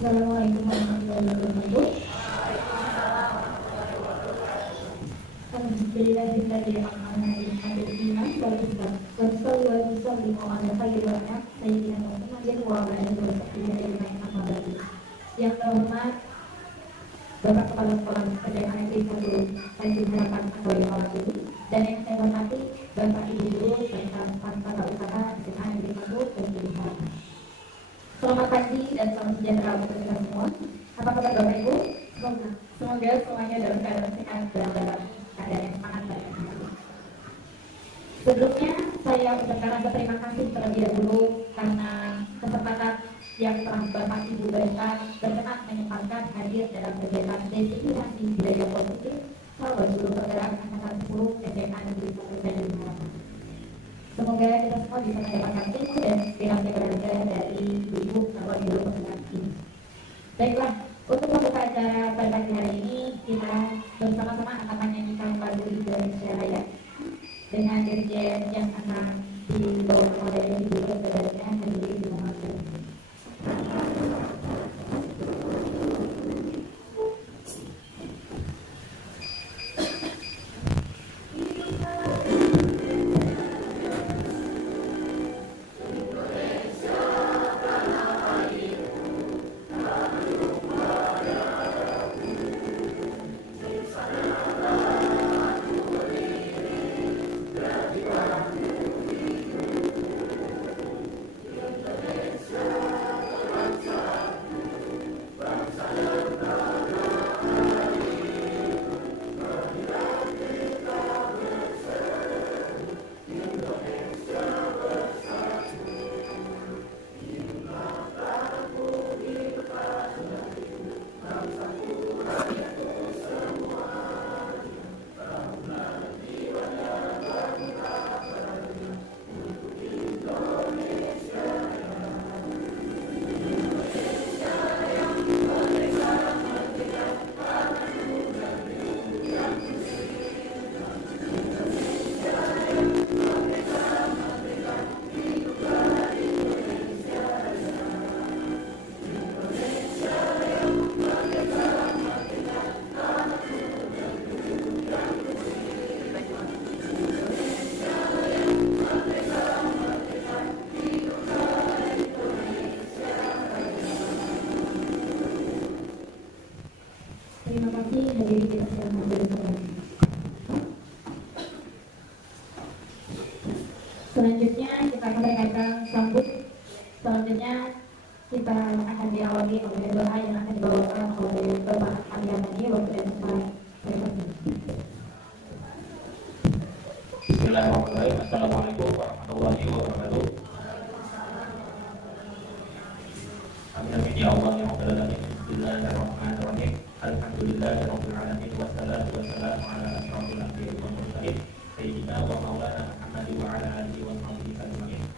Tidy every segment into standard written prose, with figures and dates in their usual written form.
Assalamualaikum warahmatullahi wabarakatuh. Yang terhormat Bapak Kepala Sekolah PTN Negeri 1 Tanjung Harapan Boyolali, dan yang saya hormati Bapak Ibu Guru serta Kepala Usaha SMA Negeri 1 Tanjung Harapan. Selamat pagi dan salam sejahtera untuk kita semua. Apa kabar Bapak Ibu? Semoga semuanya dalam keadaan sehat dan dalam keadaan yang semangat baik. Sebelumnya saya ucapkan terima kasih terlebih dahulu karena kesempatan yang telah Bapak Ibu berikan berkenan menyempatkan hadir dalam kegiatan Destinasi Budaya Positif Sahabat Guru Penggerak Angkatan 10 SMA Negeri 1 Tanjung Harapan. Semoga kita semua bisa mendapatkan ilmu dan inspirasi berharga dari Ibu Sahabat Guru Penggerak ini. Baiklah, untuk membuka acara pada pagi hari ini kita bersama-sama akan menyanyikan lagu Indonesia Raya dengan dirjen yang akan dibawa oleh Ibu Kedatangan Hadirin di Muhammad. Terima kasih hadirin kita sedang hadir kembali. Selanjutnya kita akan mendengarkan sambut. Selanjutnya kita akan diawali oleh doa yang akan dibawakan oleh Bapak Alianani waktu dan Pak. Bismillahirrahmanirrahim. Assalamualaikum warahmatullahi wabarakatuh. Amin ya Allah ya Rabbal alamin. Bismillahirrahmanirrahim. Alhamdulillahirabbil alamin wassalatu wassalamu ala asyrofil anbiya'i wal mursalin sayyidina wa maulana Muhammadin wa ala alihi wa sahbihi ajma'in.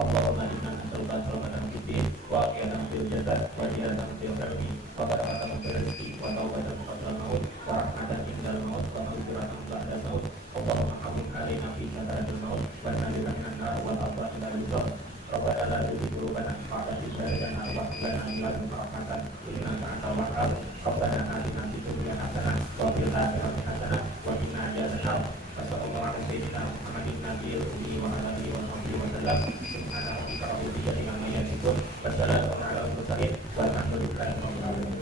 Allahumma inna nas'aluka salamatan fid din wa afiyatan fil jasad wa ziyadatan fil ilmi wa barakatan fil rizqi wa tawbatan qabla al-maut wa rahmatan indal maut wa maghfiratan ba'da al-maut. Allahumma hafidh alaina fi sakaratil maut wa najina minan nar wal afwa ila al-jannah. Rabbana la tuzigh qulubana ba'da idh hadaytana wa hab lana min ladunka rahmatan innaka antal wahhab. Rabbana atina fid dunya hasanah wa fil akhirati hasanah wa qina adzabannar. Sallallahu alaihi sayyidina Muhammadin nabiyil ummi wa ala alihi wa sahbihi wa sallam. Subhana rabbika rabbil izzati amma yasifun wa salamun ala al-mursalin walhamdulillahi rabbil alamin.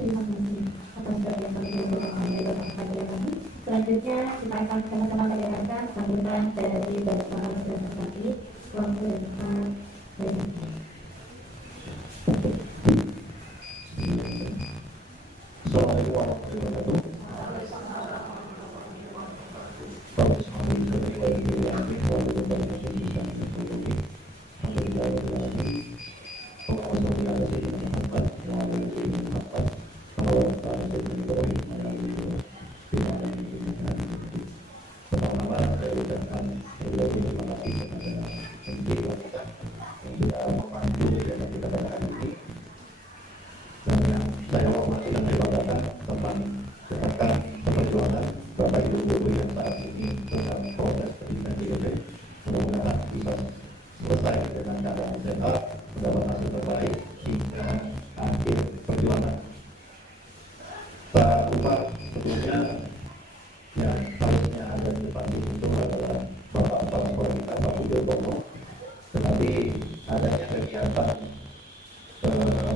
Terima kasih atas doa yang kami berikan oleh Bapak Alianani. Selanjutnya kita akan sama-sama mendengarkan sambutan dari Bapak Alianani waktu dan Pak. Assalamualaikum warahmatullahi wabarakatuh. Bapak dengan keadaan sehat, mendapat hasil terbaik hingga akhir perjuangan. Tak lupa tentunya yang harusnya ada di depan itu adalah Bapak Kepala Sekolah kita, Pak Budiotono, tetapi adanya kegiatan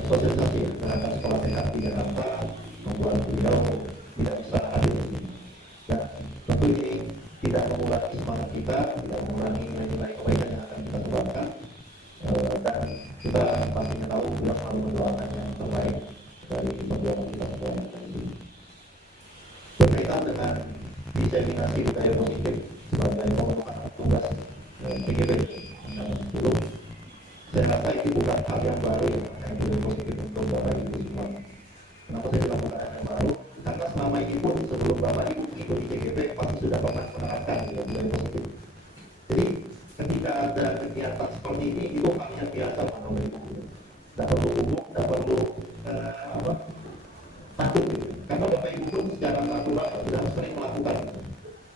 sosialisasi terhadap sekolah sehat di Jakarta membuat beliau tidak bisa hadir. Dan tentu ini tidak mengurangi semangat kita, tidak mengurangi nilai-nilai kebaikan yang akan kita sebarkan, dan kita pastinya tahu kita selalu mendoakan yang terbaik dari perjuangan kita semua yang ada di sini. Berkaitan dengan diseminasi budaya positif sebagai merupakan tugas PGB yang 10, saya rasa ini bukan hal yang baru yang budaya positif untuk Bapak Ibu semua. Kenapa saya bilang bukan hal yang baru? Karena selama ini pun sebelum Bapak Ibu ikut di PGB pasti sudah pernah menerapkan budaya positif. Jadi ketika ada kegiatan seperti ini itu hal yang biasa Bapak Ibu. Tidak perlu umum, tidak perlu takut gitu. Karena Bapak Ibu pun secara natural sudah sering melakukan.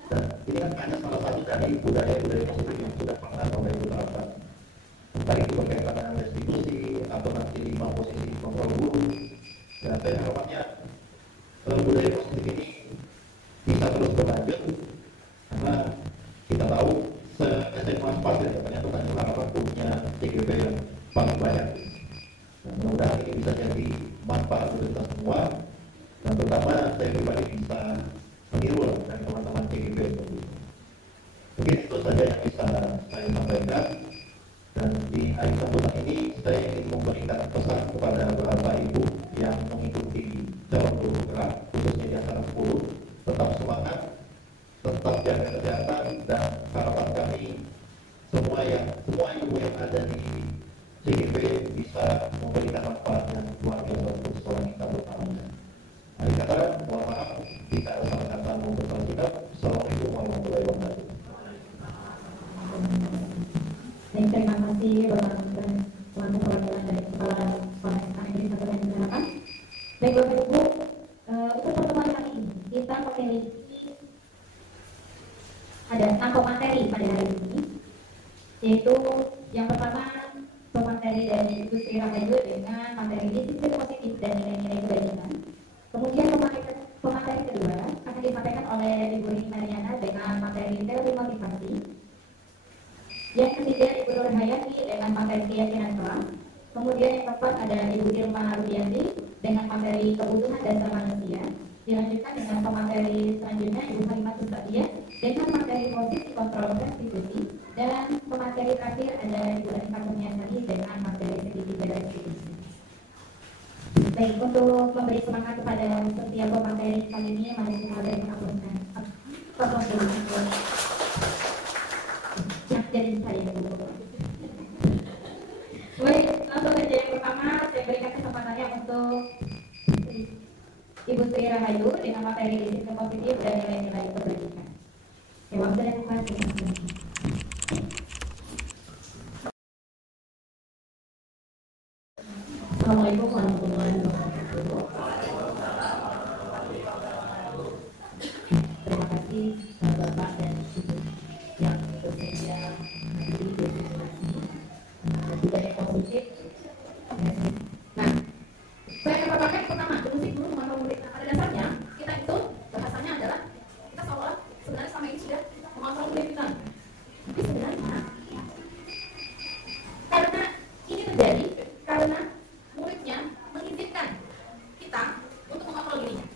Dan ini kan hanya salah satu dari budaya-budaya positif yang sudah pernah Bapak Ibu terapkan. Entah itu berkaitan dengan restitusi atau nanti 5 posisi kontrol guru. Dan saya harapannya budaya positif ini bisa terus berlanjut karena kita tahu SMA 4 ya ternyata adalah harapan punya CGP yang paling banyak. Dan mudah-mudahan ini bisa jadi manfaat untuk kita semua. Dan terutama saya pribadi bisa meniru dari teman-teman CGP. Mungkin itu saja yang bisa saya sampaikan. Dan di hari sambutan ini saya ingin memberikan pesan kepada Bapak Ibu yang mengikuti calon guru gerak khususnya di antara 10, tetap semangat, tetap jaga kesehatan, dan harapan kami semua ibu yang ada di CGP bisa memberikan manfaat yang luar biasa untuk sekolah kita bersama. Akhir kata, mohon maaf jika ada salah kata maupun salah sikap. Assalamualaikum warahmatullahi wabarakatuh. Terima kasih Bapak Selamat perwakilan dari Kepala Sekolah SMA Negeri 1 dan Harapan. Baik Bapak Ibu, untuk pertemuan kali ini kita memiliki ada 6 materi pada hari ini, yaitu yang pertama pemateri dari Ibu Sri Rahayu dengan materi disiplin positif dan nilai-nilai kebajikan. Kemudian pemateri kedua akan disampaikan oleh Ibu Rini Mariana dengan materi teori motivasi. Yang ketiga Ibu Nur Hayati dengan materi keyakinan kelam. Kemudian yang keempat ada Ibu Irma Rudianti dengan materi kebutuhan dasar manusia. Dilanjutkan dengan pemateri selanjutnya Ibu Halimah Sadiah dengan materi posisi kontrol restitusi. Dan pemateri terakhir ada Ibu Anita Kurniasari dengan materi segitiga restitusi. Baik, untuk memberi semangat kepada setiap pemateri kali ini, mari kita beri pengaplauskan. Jadi saya dulu. Baik, langsung saja yang pertama saya berikan kesempatannya untuk Ibu Sri Rahayu dengan materi disiplin positif dan nilai-nilai kebajikan. Waktu dan kasih. Assalamualaikum warahmatullahi wabarakatuh. Terima kasih Bapak dan Ibu yang bersedia hadiri diskusi budaya positif. Nah, saya akan papakan pertama musik dulu mengenal murid. Pada dasarnya kita itu bahasanya adalah kita seolah sebenarnya sama ini sudah mengontrol murid kita. Tapi sebenarnya karena ini terjadi karena muridnya mengizinkan kita untuk mengontrol dirinya.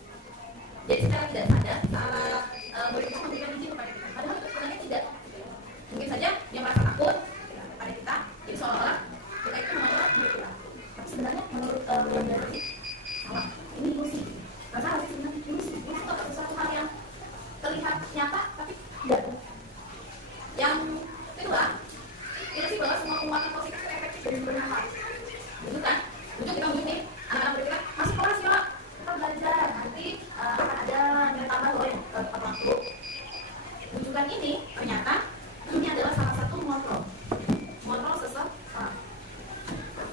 Jadi secara tidak sadar murid itu memberikan izin kepada kita. Padahal itu sebenarnya tidak. Mungkin saja dia merasa takut pada kita, jadi seolah-olah kita itu menolak diri kita. Tapi sebenarnya menurut yang dari salah, ini ilusi. Karena harus sebenarnya ilusi itu adalah sesuatu hal yang terlihat nyata tapi tidak. Yang kedua, ilusi bahwa semua penguatan positif itu efektif dan bermanfaat. Betul kan? Betul kita begini, anak-anak berkira masih kelas ya, kita belajar nanti akan ada nilai tambah loh yang tepat waktu. Rujukan ini ternyata ini adalah salah satu montrol seseorang.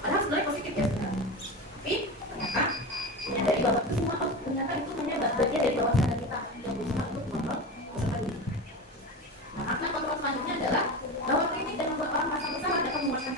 Padahal sebenarnya positif ya sebenarnya. Tapi ternyata menyadari bahwa itu semua ternyata itu hanya bagian dari bawah sadar kita yang berusaha untuk mengontrol peserta didik. Nah, makna kontrol selanjutnya adalah bahwa kritik dan membuat orang merasa bersalah dapat memuaskan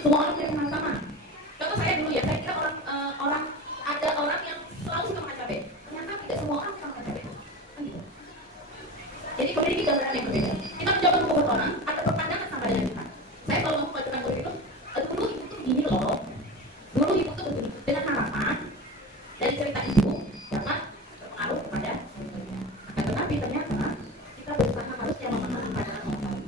semua orang tidak sama-sama. Contoh saya dulu ya, saya kira orang ada orang yang selalu suka makan cabai. Ternyata tidak semua orang suka makan cabai. Kan gitu. Jadi memiliki gambaran yang berbeda. Kita mencoba membuat orang ada berpandangan sama dengan kita. Saya kalau mau mengajukan murid itu, dulu ibu tuh gini loh. Dulu ibu tuh begini. Dengan harapan dari cerita ibu dapat berpengaruh kepada murid-muridnya. Akan tetapi ternyata kita berusaha harusnya memahami pandangan orang lain.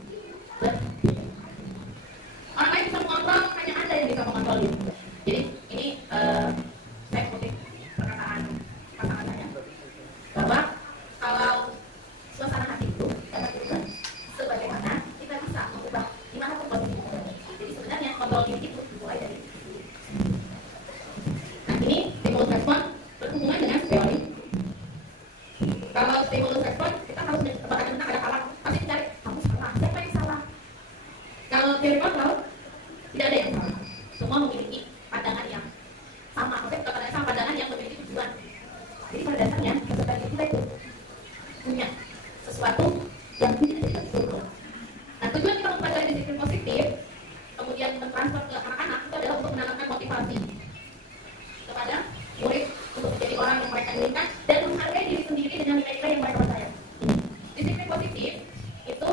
Orang lain bisa mengontrol, hanya Anda yang bisa mengontrol diri. Jadi ini saya kutip perkataan pasangan saya bahwa kalau suasana hati itu dapat diubah sebagaimana kita bisa mengubah dimanapun posisi kita. Jadi sebenarnya kontrol diri itu dimulai dari diri. Nah ini stimulus respon berhubungan dengan teori. Kalau stimulus respon kita harus bagaimana ada alat pasti dicari kamu salah, siapa yang salah. Kalau teori kontrol tidak ada yang salah. Semua memiliki pandangan yang sama. Maksudnya bukan pandangan sama, pandangan yang memiliki tujuan. Jadi pada dasarnya peserta kita itu punya sesuatu yang tidak bisa diukur. Nah tujuan kita mempelajari disiplin positif, kemudian mentransfer ke anak-anak itu adalah untuk menanamkan motivasi kepada murid untuk menjadi orang yang mereka inginkan dan menghargai diri sendiri dengan nilai-nilai yang mereka percaya. Disiplin positif itu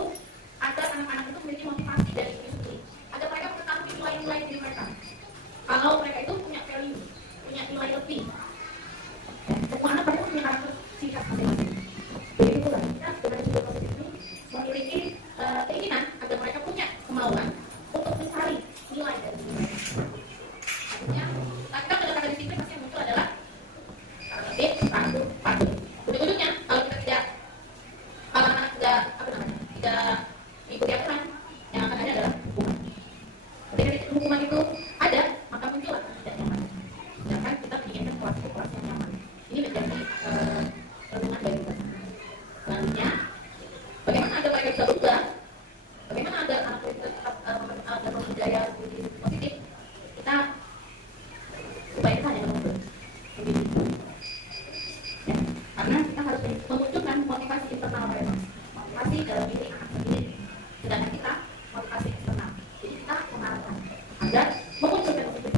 agar anak-anak itu memiliki motivasi dari diri sendiri, agar mereka mengetahui nilai-nilai diri mereka. Kalau mereka itu punya value, punya nilai lebih, semua anak mereka punya karakter ciri khas masing-masing. Begitu pula kita dengan disiplin positif ini memiliki keinginan agar mereka punya kemauan untuk mencari nilai dari diri mereka. Artinya, kita kata disiplin pasti yang muncul adalah tertib, patuh. Ujung-ujungnya kalau kita tidak mengikuti aturan, yang akan ada adalah hukuman. Ketika hukuman itu ada, maka muncullah tidak nyaman. Sedangkan kita menginginkan kelas yang nyaman. Ini menjadi renungan bagi kita. Selanjutnya, bagaimana agar mereka bisa berubah? Bagaimana agar anak kita tetap mempercaya diri positif? Kita upayakan yang menurut begitu. Ya, karena kita harus memunculkan motivasi internal mereka, motivasi dalam diri anak sendiri. Sedangkan kita motivasi eksternal. Jadi kita mengarahkan agar memunculkan positif.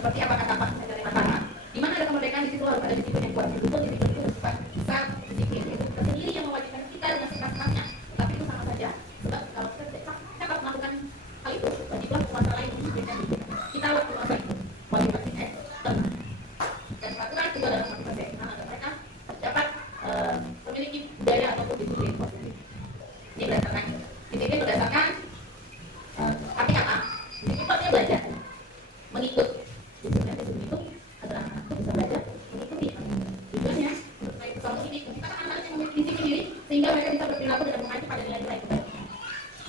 Seperti apa kata Pak dari Matara, di mana ada kemerdekaan di situ harus ada disiplin yang kuat. Disiplin itu bersifat besar, disiplin itu sendiri yang mewajibkan kita dengan sifat-sifatnya. Tapi itu sama saja, sebab kalau kita tidak dapat melakukan hal itu, wajiblah kuasa lain mendisiplinkan diri kita harus kuasa itu, motivasi eksternal. Dan peraturan itu adalah motivasi eksternal agar mereka dapat memiliki budaya ataupun disiplin positif. Ini berdasarkan disiplin berdasarkan arti kata. Disiplin itu artinya belajar, mengikut. Disiplin itu adalah anak itu bisa belajar mengikuti. Tujuannya untuk saya bersama ini menciptakan anak-anak yang memiliki disiplin diri sehingga mereka bisa berperilaku dan mengacu pada nilai-nilai kebajikan.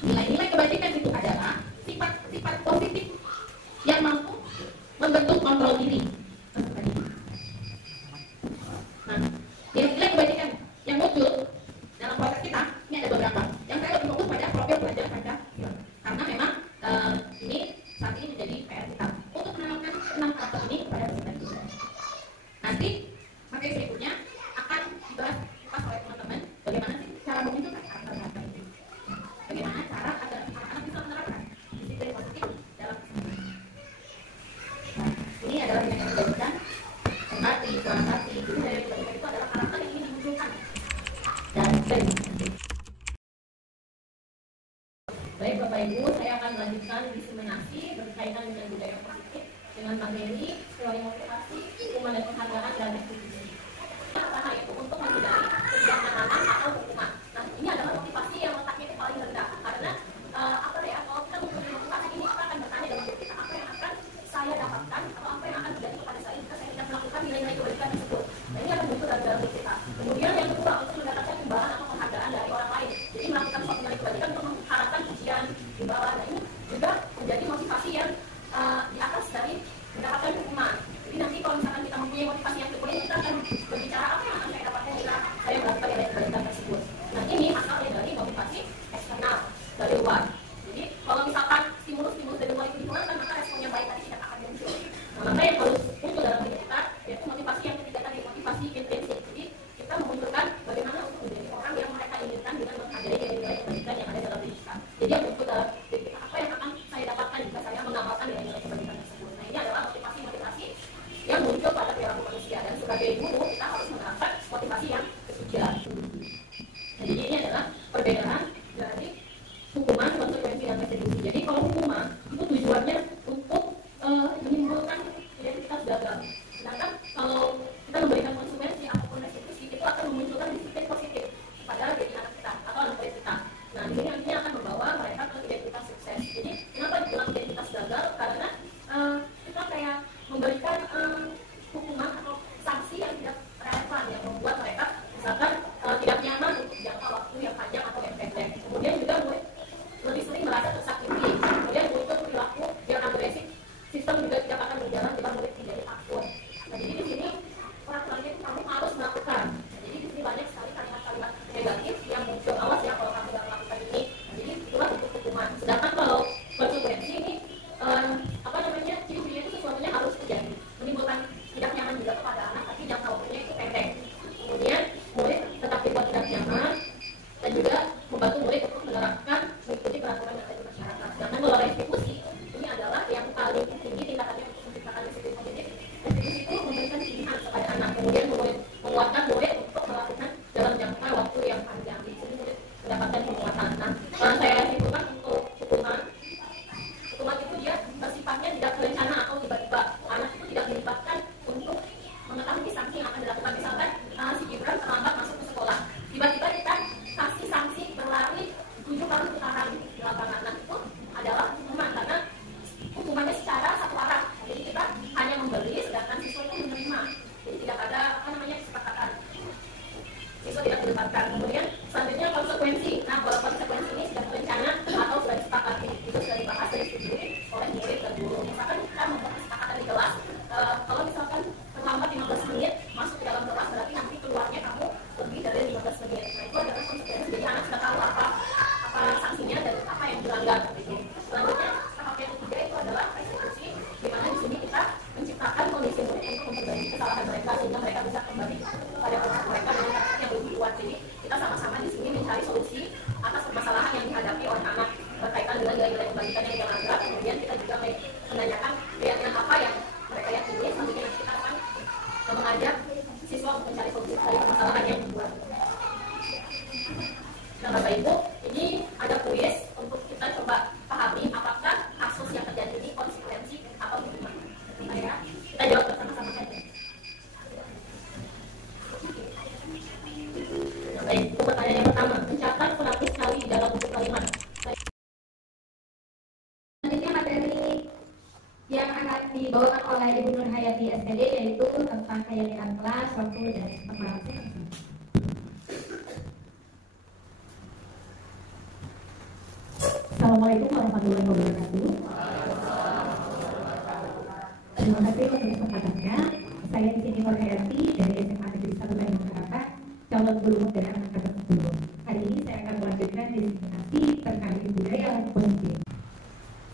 Nilai-nilai kebajikan itu adalah sifat-sifat positif yang mampu membentuk kontrol diri. Nah, nilai-nilai kebajikan yang muncul dalam proses kita ini ada beberapa. Yang saya lebih fokus pada profil pelajar Pancasila. Karena memang ini saat ini menjadi PR kita untuk menanamkan 6 karakter ini kepada peserta didik. Nanti materi berikutnya akan dibahas oleh teman-teman bagaimana sih cara memunculkan karakter ini. Bagaimana cara agar anak-anak bisa menerapkan disiplin positif dalam keseharian. Nah, ini adalah yang kita empati, kuantati, itu dari itu adalah karakter yang ingin dimunculkan dan baik Bapak Ibu, saya akan melanjutkan diseminasi berkaitan dengan budaya positif dengan materi teori motivasi, hukuman dan penghargaan dan restitusi. Apa itu untuk menghindari kebijakan atau hukuman. Nah, ini adalah motivasi yang letaknya itu paling rendah karena apa ya, kalau kita mempunyai motivasi ini kita akan bertanya dalam diri kita apa yang akan saya dapatkan atau apa yang akan terjadi kepada saya jika saya tidak melakukan nilai-nilai kebaikan tersebut. Nah, ini akan muncul dalam diri kita. Kemudian yang kedua untuk mendapatkan imbalan atau penghargaan dari orang lain. Jadi melakukan suatu nilai kebaikan untuk mengharapkan pujian, imbalan. Nah, ini juga menjadi motivasi yang di atas dari mendapatkan hukuman. Jadi nanti kalau misalkan kita mempunyai motivasi yang cukup, kita akan berbicara apa yang akan saya dapatkan jika saya melakukan nilai kebaikan tersebut. Nah, ini asalnya dari motivasi eksternal dari luar. Jadi kalau misalkan stimulus-stimulus dari luar itu dikeluarkan, maka responnya baik tadi tidak akan muncul. Nah, maka yang harus muncul dalam diri kita yaitu motivasi yang ketiga tadi, motivasi intrinsik. Jadi kita memunculkan bagaimana untuk menjadi orang yang mereka inginkan dengan menghargai nilai-nilai kebaikan yang ada dalam diri kita. Jadi yang muncul dalam diri kita apa yang akan saya dapatkan disetujui oleh murid dan guru. Misalkan kita membuat kesepakatan di kelas, kalau misalkan terlambat 15 menit masuk ke dalam kelas, berarti nanti keluarnya kamu lebih dari 15 menit. Nah, itu adalah konsekuensi. Jadi anak sudah tahu apa sanksinya dan apa yang dilanggar. Selanjutnya tahap yang ketiga itu adalah eksekusi, di mana di sini kita menciptakan kondisi murid untuk memperbaiki kesalahan mereka sehingga mereka bisa kembali pada kelas mereka dengan karakter yang lebih kuat. Jadi kita sama-sama di sini mencari solusi atas permasalahan yang dihadapi oleh anak berkaitan dengan nilai-nilai kebaikan yang dilanggar. Kemudian kita juga menanyakan keyakinan apa yang mereka yakini. Selanjutnya kita akan mengajak siswa untuk mencari solusi dari permasalahan yang dibuat. Nah, Bapak Ibu, ini ada kuis untuk kita coba pahami apakah kasus yang terjadi ini konsekuensi atau tidak. Ya, kita jawab bersama-sama saja. Baik, untuk pertanyaan yang pertama, mencatat 100 kali dalam bentuk kalimat. Selanjutnya materi yang akan dibawakan oleh Ibu Nur Hayati SPD yaitu tentang keyakinan kelas, waktu, dan pembahasan. Assalamualaikum warahmatullahi wabarakatuh. Terima kasih untuk kesempatannya. Saya di sini Nur Hayati dari SMA Negeri 1 Bandung Jakarta, calon guru muda angkatan 10. Hari ini saya akan melanjutkan disertasi terkait budaya positif.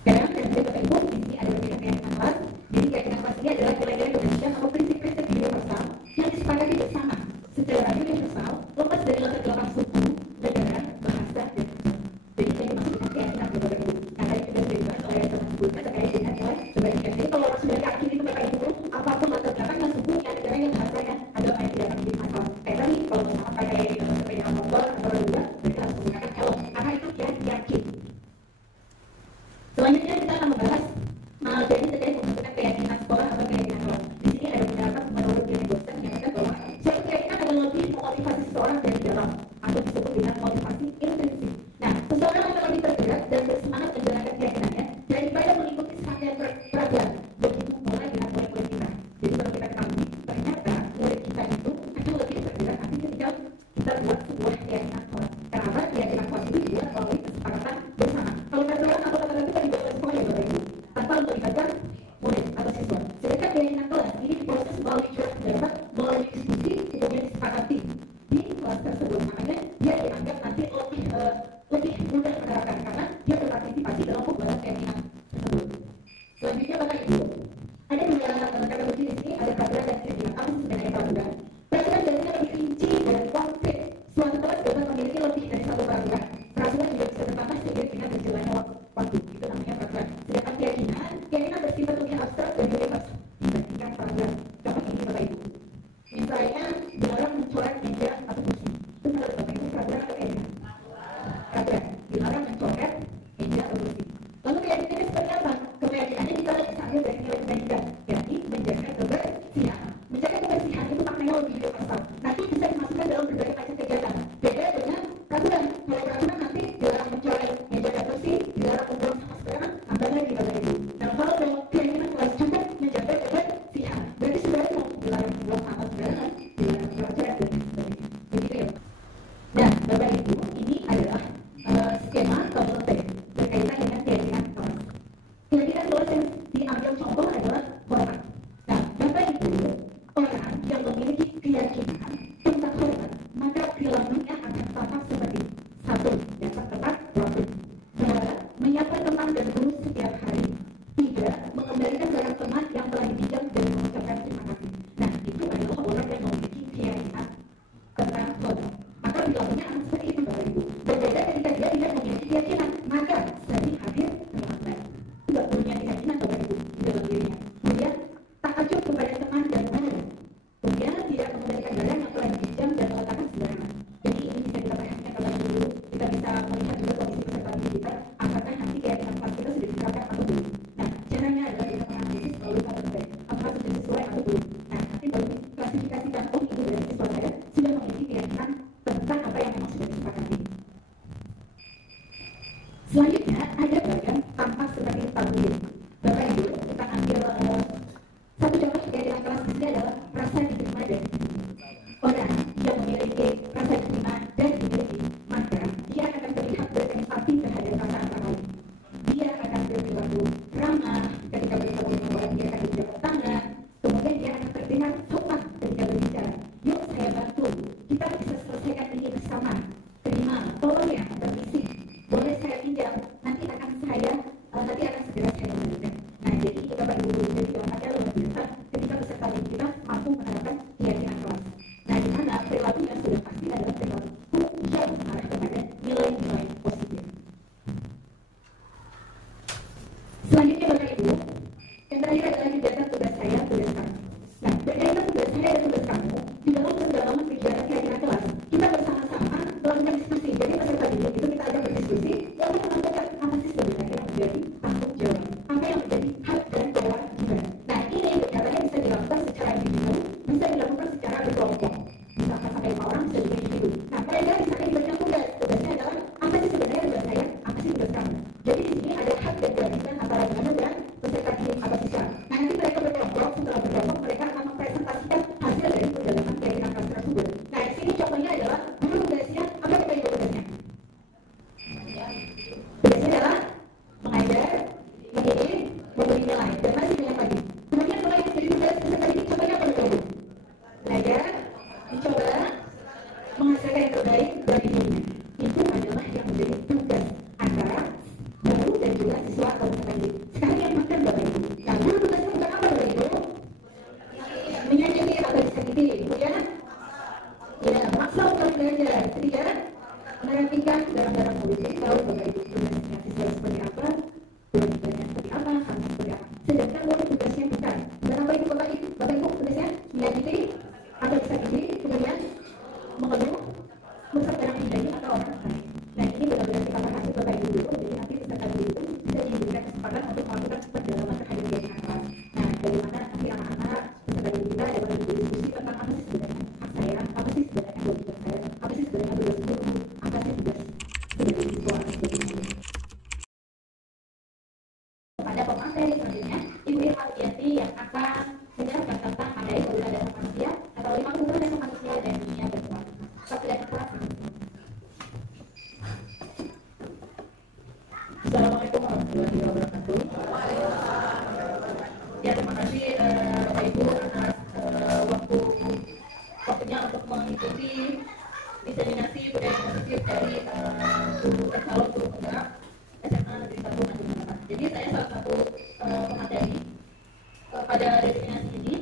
Sekarang dan Bapak Ibu, di sini ada beberapa keyakinan kelas. Jadi keyakinan kelas ini adalah nilai-nilai kebajikan atau prinsip-prinsip universal yang disepakati bersama secara universal, lepas dari latar belakang suku, negara, bahasa, dan jadi saya masuk dengan keyakinan Bapak Ibu. Nah, tadi sudah dibahas oleh teman sebutnya terkait dengan nilai kebajikan. Jadi kalau orang sudah yakin itu Bapak Ibu, apapun latar belakangnya, sukunya, negaranya, bahasanya, ada apa yang tidak akan menjadi masalah. Kayak tadi kalau misalnya pakai sepeda motor atau juga, mereka harus menggunakan helm karena itu dia yakin. Selanjutnya kita akan membahas jadi terkait pembentukan keyakinan sekolah atau keyakinan kelas. Di sini ada beberapa menurut Jimmy Gosden menyatakan bahwa suatu keyakinan akan lebih memotivasi seseorang dari dalam atau disebut dengan motivasi intrinsik. Nah, seseorang akan lebih tergerak dan bersemangat menjalankan keyakinannya daripada mengikuti serangkaian peraturan. Begitu mulai dengan murid-murid kita. Jadi kalau kita ketahui ternyata murid kita itu akan lebih tergerak nanti ketika kita buat sebuah keyakinan kelas. Karena keyakinan kelas itu dibuat melalui kesepakatan bersama. Kalau peraturan atau kata-kata itu dibuat oleh sekolah ya Bapak Ibu, tanpa melibatkan murid atau siswa. Sedangkan keyakinan kelas ini diproses melalui curah pendapat, melalui diskusi, kemudian disepakati di kelas tersebut. Makanya dia dianggap nanti lebih mudah menerapkan karena dia berpartisipasi dalam pembuatan keyakinan tersebut. Selanjutnya Bapak Ibu, ada dua kata kunci di sini, ada peraturan dan keyakinan. Apa sih sebenarnya peraturan? Peraturan biasanya lebih rinci dan konkret. Suatu kelas dapat memiliki lebih dari satu peraturan. Peraturan juga bisa bertambah seiring dengan berjalannya waktu. Itu namanya peraturan. Sedangkan keyakinan bersifat lebih abstrak dan bebas dibandingkan peraturan. Contoh ini Bapak Ibu. Misalnya dilarang mencoret meja atau kursi. Itu menurut Bapak Ibu peraturan atau keyakinan? Peraturan. Dilarang mencoret meja atau kursi. Lalu keyakinannya seperti apa? Keyakinannya kita ambil dari nilai kebaikan, yakni menjaga kebersihan. Menjaga kebersihan itu maknanya lebih universal. Nanti bisa dimasukkan dalam berbagai macam kegiatan. Beda dengan peraturan. Kalau peraturan nanti dilarang mencoret meja atau kursi, dilarang membuang sampah sembarangan, tambah lagi Bapak Ibu. Nah, kalau dalam keyakinan kelas juga menjaga kebersihan, berarti sebenarnya mau dilarang membuang sampah sembarangan, dilarang mencoret dan sebagainya. Begitu ya. Nah, Bapak Ibu, ini adalah skema total berkaitan dengan keyakinan kelas. Keyakinan kelas yang diambil contoh adalah hormat. Nah, Bapak Ibu, orang yang memiliki keyakinan tentang hormat, maka perilakunya akan tampak seperti satu, dasar tepat waktu. Dua, menyiapkan teman dan guru setiap hari. Tiga, mengembalikan barang teman yang telah dipinjam dan mengucapkan terima kasih. Nah, itu adalah orang yang memiliki keyakinan tentang hormat. Maka perilakunya akan seperti itu Bapak Ibu. Berbeda ketika dia tidak memiliki keyakinan, maka sedih hadir terlambat. Tidak punya keyakinan Bapak Ibu di dalam dirinya. Kemudian tak acuh kepada teman dan guru. Kemudian tidak mengembalikan barang yang telah dipinjam dan meletakkan sembarangan. Jadi ini bisa kita perhatikan terlebih dulu. Kita bisa melihat juga kondisi peserta didik kita, apakah nanti keyakinan kelas kita sudah diterapkan atau belum. Nah, caranya adalah kita menganalisis melalui KTP. Apakah sudah sesuai atau belum. Nah, nanti baru klasifikasikan, oh itu dari siswa saya sudah memiliki keyakinan tentang apa yang memang sudah disepakati. Selanjutnya ada bagian tampak seperti tabloid. Bapak Ibu, kita ambil ramah ketika bertemu dengan orang, dia akan berjabat tangan, kemudian dia akan terdengar sopan ketika berbicara. Yuk saya bantu, kita bisa selesaikan ini bersama. Terima, tolong ya, permisi, boleh saya pinjam, nanti akan segera saya kembalikan. Nah, jadi Bapak Ibu guru, jadi ada luar biasa ketika peserta didik kita mampu menerapkan keyakinan kelas. Nah, di mana perilaku yang sudah pasti adalah perilaku yang mengarah kepada nilai-nilai positif. Selanjutnya Bapak Ibu, yang terakhir adalah kegiatan tugas saya, tugas kamu. Nah, berkaitan tugas saya dan tugas kamu, di dalam pendalaman kegiatan keyakinan kelas, kita bersama-sama melakukan diskusi. Jadi peserta didik itu kita ajak berdiskusi, lalu menentukan apa sih sebenarnya yang menjadi tanggung jawab, apa yang menjadi hak dan kewajiban. Nah, ini caranya bisa dilakukan secara individu, bisa dilakukan secara berkelompok. Misalkan sampai 5 orang bisa juga individu. Nah, mereka misalnya diberikan tugas, tugasnya adalah apa sih sebenarnya tugas saya, apa sih tugas kamu. Jadi di sini ada hak dan kewajiban antara guru dan peserta didik atau siswa. Nah, nanti mereka berkelompok, setelah berkelompok mereka akan mempresentasikan hasil dari pendalaman keyakinan kelas tersebut. Nah, di sini contohnya adalah guru tugasnya, apa Bapak Ibu tugasnya? Tugasnya adalah mengajar, mendidik, memberi nilai, dan masih banyak lagi. Kemudian mulai jadi tugas peserta didik, contohnya apa Bapak Ibu? Belajar, dicoba, menghasilkan yang terbaik dari dirinya. Itu adalah yang menjadi tugas antara guru dan juga siswa atau peserta didik. Sekarang yang makan Bapak Ibu. Nah, guru tugasnya bukan apa Bapak Ibu? Menyanyi atau disakiti. Kemudian, ya, maksa untuk belajar. Ketiga, menantikan barang-barang politik. Tahu Bapak Ibu tugasnya siswa seperti apa, kewajibannya seperti apa, harusnya seperti apa. Sedangkan guru tugasnya bukan. Dan apa itu Bapak Ibu tugasnya? Menyakiti atau disakiti. Kemudian, mengeluh, merusak barang pribadi atau orang lain. Nah, ini benar-benar kita bahas Bapak Ibu dulu. Jadi nanti peserta didik itu bisa diberikan kesempatan untuk melakukan pendalaman terhadap keyakinan kelas. Nah, bagaimana nanti anak-anak peserta didik kita dapat berdiskusi tentang apa sih sebenarnya hak saya, apa sih sebenarnya kewajiban saya, apa sih sebenarnya tugas guru, apa sih tugas sebagai siswa seperti itu. Pada pemateri selanjutnya, Ibu Alfiati yang akan menjelaskan tentang materi kebutuhan dasar manusia atau 5 kebutuhan dasar manusia dan dunia berkualitas. Assalamualaikum warahmatullahi wabarakatuh. Ya, terima kasih Bapak Ibu atas waktunya untuk mengikuti diseminasi budaya positif dari calon guru penggerak SMA Negeri 1 Tanjung Harapan. Jadi saya salah satu pemateri pada diseminasi ini.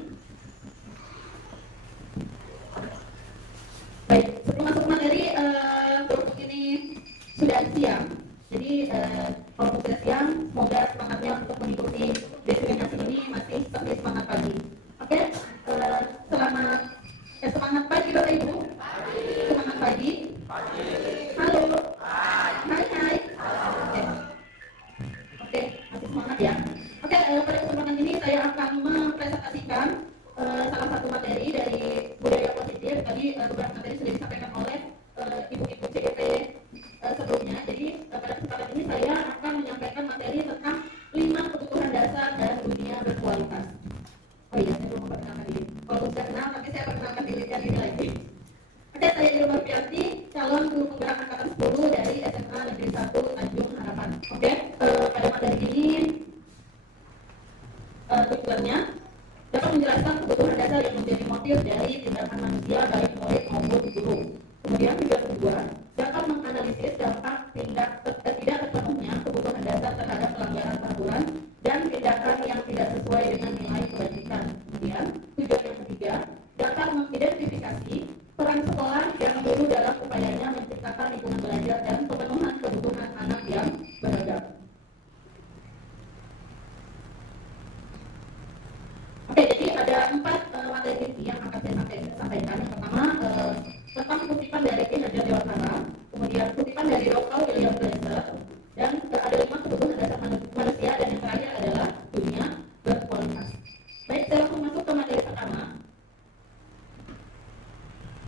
Baik, sebelum masuk materi, kelompok ini sudah siang. Jadi kelompok sudah siang, semoga semangatnya untuk mengikuti diseminasi ini masih seperti semangat pagi. Oke, semangat pagi Bapak Ibu. Semangat pagi. Halo. Hai. Oke, masih semangat ya. Oke, pada kesempatan ini saya akan mempresentasikan salah satu materi dari budaya positif. Tadi beberapa materi sudah disampaikan oleh ibu-ibu CGP sebelumnya. Jadi pada kesempatan ini saya akan menyampaikan materi tentang 5 kebutuhan dasar dan dunia berkualitas. Oh iya, saya belum memperkenalkan diri. Kalau sudah kenal, nanti saya perkenalkan diri lagi. Oke, saya Irma Alfiati, calon guru penggerak angkatan 10 dari SMA Negeri 1 Tanjung Harapan. Oke, pada materi ini tujuannya dapat menjelaskan kebutuhan dasar yang menjadi motif dari tindakan manusia baik murid maupun guru. Kemudian tujuan kedua dapat menganalisis dampak tidak terpenuhnya kebutuhan dasar terhadap pelanggaran peraturan dan tindakan yang tidak sesuai dengan nilai kebajikan. Kemudian tujuan yang ketiga dapat mengidentifikasi peran sekolah dan guru dalam upayanya menciptakan lingkungan belajar dan pemenuhan kebutuhan anak yang beragam. Oke, jadi ada 4 materi inti yang akan saya sampaikan. Yang pertama tentang kutipan dari Ki Hajar Dewantara, kemudian kutipan dari Dr. William Glasser, dan ada 5 kebutuhan dasar manusia, dan yang terakhir adalah dunia berkualitas. Baik, saya langsung masuk ke materi pertama.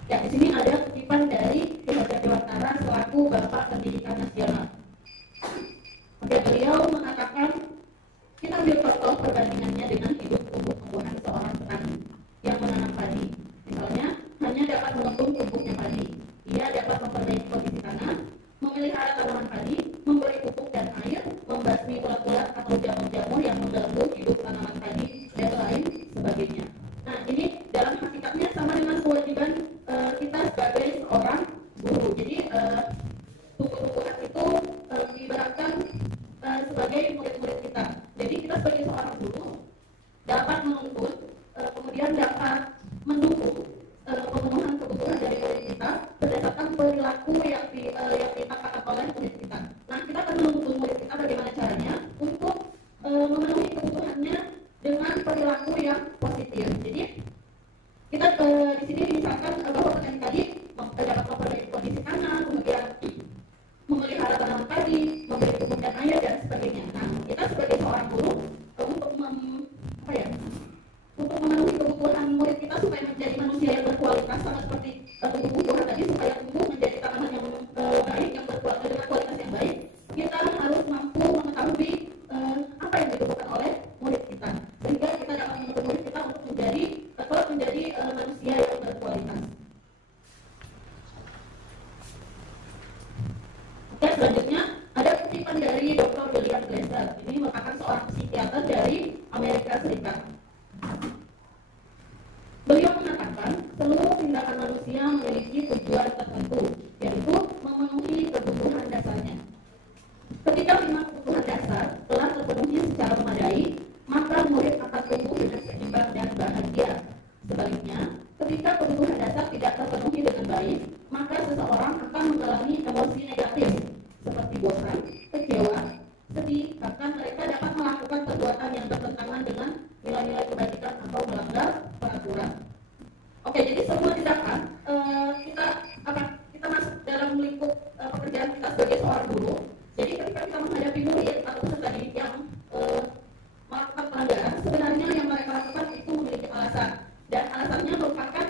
Ya, di sini ada kutipan dari Ki Hajar Dewantara selaku Bapak Pendidikan Nasional. Oke, beliau mengatakan kita ambil contoh perbandingannya dengan hidup tumbuh-tumbuhan seorang petani yang menanam padi. Misalnya, hanya dapat mengepung tumbuhnya padi. Ia dapat memperbaiki kondisi tanah, memelihara tanaman padi, memberi pupuk dan air, membasmi ulat-ulat atau jamur-jamur guru untuk untuk memenuhi kebutuhan murid kita supaya menjadi manusia yang berkualitas, sama seperti kebutuhan tadi supaya tumbuh menjadi tanaman yang baik, yang berkualitas dengan kualitas yang baik. Kita harus mampu mengetahui apa yang dibutuhkan oleh murid kita, sehingga kita dapat membantu murid kita untuk menjadi manusia yang berkualitas. Oke, selanjutnya ada kutipan dari Dr. William Glasser. Ini merupakan seorang psikiater dari Amerika Serikat. Beliau mengatakan seluruh tindakan manusia memiliki tujuan tertentu, yaitu memenuhi kebutuhan dasarnya. Ketika 5 kebutuhan dasar telah terpenuhi secara memadai, maka murid akan tumbuh dengan seimbang dan bahagia. Sebaliknya, ketika kebutuhan dasar tidak terpenuhi dengan baik, maka seseorang akan mengalami emosi negatif seperti bosan, kecewa, sedih, bahkan mereka dapat melakukan perbuatan yang bertentangan dengan nilai-nilai kebajikan atau melanggar peraturan. Oke, jadi semua tindakan kita masuk dalam lingkup pekerjaan kita sebagai seorang guru. Jadi ketika kita menghadapi murid atau peserta didik yang melakukan pelanggaran, sebenarnya yang mereka lakukan itu memiliki alasan, dan alasannya merupakan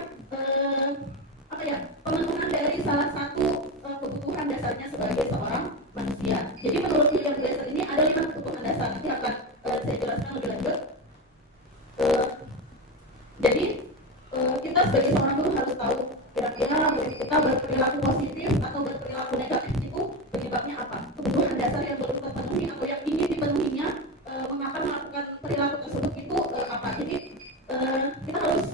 pemenuhan dari salah satu kebutuhan dasarnya sebagai seorang manusia. Jadi menurut William Glasser ini ada 5 kebutuhan dasar. Nanti akan saya jelaskan lebih lanjut. Jadi kita sebagai seorang guru harus tahu kira-kira murid kita berperilaku positif atau berperilaku negatif itu penyebabnya apa, kebutuhan dasar yang belum terpenuhi atau yang ingin dipenuhinya, mengapa melakukan perilaku tersebut itu apa. Jadi kita harus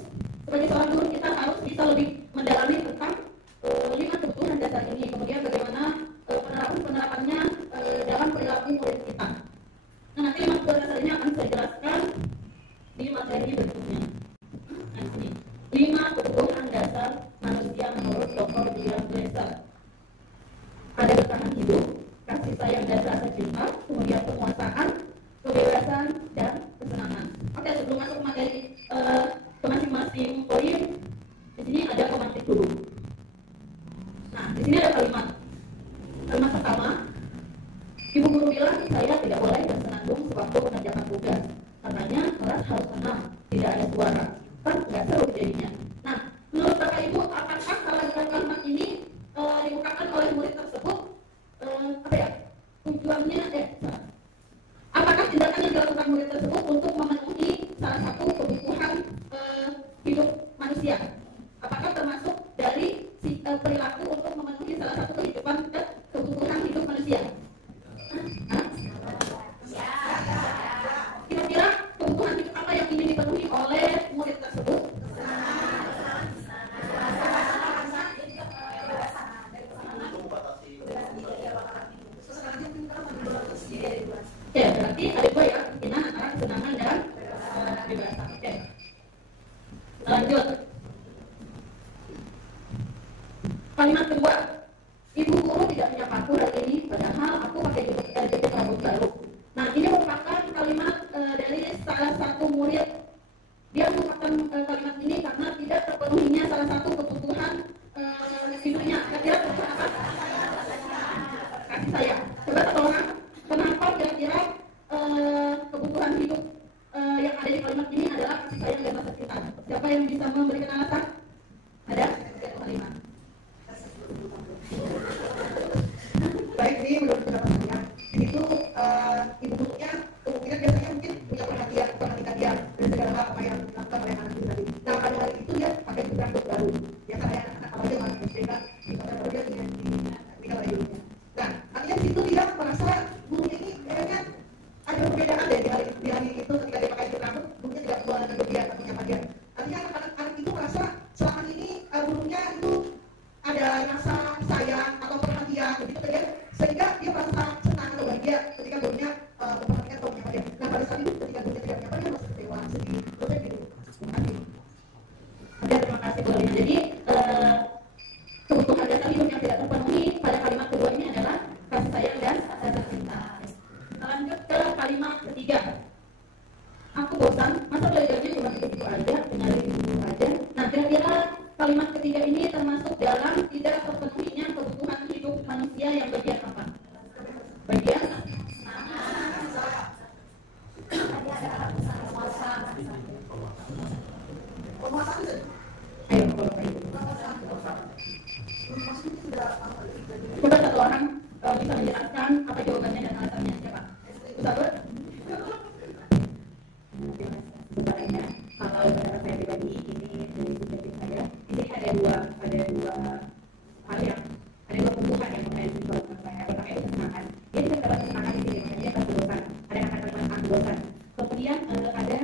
sebagai seorang guru kita harus bisa lebih mendalami tentang 5 kebutuhan dasar ini, kemudian bagaimana penerapannya dalam perilaku murid kita. Nah, nanti 5 kebutuhan dasar ini akan saya jelaskan di materi berikutnya. Nah, ini 5 kebutuhan dasar manusia menurut Dr. William Glasser. Ada bertahan hidup, kasih sayang dan rasa cinta, kemudian penguasaan, kebebasan, dan kesenangan. Oke, sebelum masuk ke materi ke masing-masing poin, di sini ada pemantik dulu. Nah, di sini ada kalimat. Kalimat pertama, ibu guru bilang saya tidak boleh bersenandung sewaktu mengerjakan tugas. Katanya kelas harus tenang, tidak ada suara. Kan nggak seru jadinya. Nah, menurut Bapak Ibu, apakah kalimat ini diungkapkan oleh murid tersebut tujuannya apakah tindakan yang dilakukan murid tersebut untuk memenuhi salah satu kebutuhan hidup manusia? Apakah termasuk dari perilaku untuk memenuhi salah satu kebutuhan hidup manusia? Kira-kira kebutuhan hidup apa yang ingin dipenuhi oleh murid tersebut? Ya, berarti ada 2 ya, kemungkinan antara kesenangan dan kebebasan. Oke. Lanjut. Kalimat kedua, ibu guru tidak menyapaku hari ini, padahal aku pakai jaket rambut baru. Nah, ini merupakan kalimat dari salah satu murid. Dia mengungkapkan kalimat ini karena tidak terpenuhinya salah satu kebutuhan hidupnya. Kira-kira kebutuhan apa? Kasih sayang. Coba satu orang, kenapa kira-kira kebutuhan hidup yang ada di kalimat ini adalah kasih sayang dan rasa cinta? Siapa yang bisa memberikan alasan? Ada? Kalimat. Baik, ini menurut pendapat saya, itu ibu gurunya kemungkinan biasanya mungkin punya perhatikan dia dari segala hal apa yang dilakukan oleh anak itu tadi. Nah, pada hari itu dia pakai rambut baru. Biasa kayak anak apalagi anak SPK, misalnya baru dia tinggal oleh ibunya. Nah, artinya di situ dia merasa gurunya ini kayaknya ada perbedaan deh di hari itu ketika dia pakai rambut, gurunya tidak keluar dengan dia atau menyapa dia. Artinya anak-anak itu merasa Ayo, kalau Bapak Ibu. Coba satu orang bisa menjelaskan apa jawabannya dan alasannya. Siapa? Ustaz? Sebenarnya kalau pendapat saya pribadi ini dari subjektif saya, di sini ada dua hal yang ada dua kebutuhan yang mengenai psikolog saya. Pertama itu kesenangan. Dia tidak dapat kesenangan di sini, makanya dia akan bosan. Ada yang akan merasakan bosan. Kemudian ada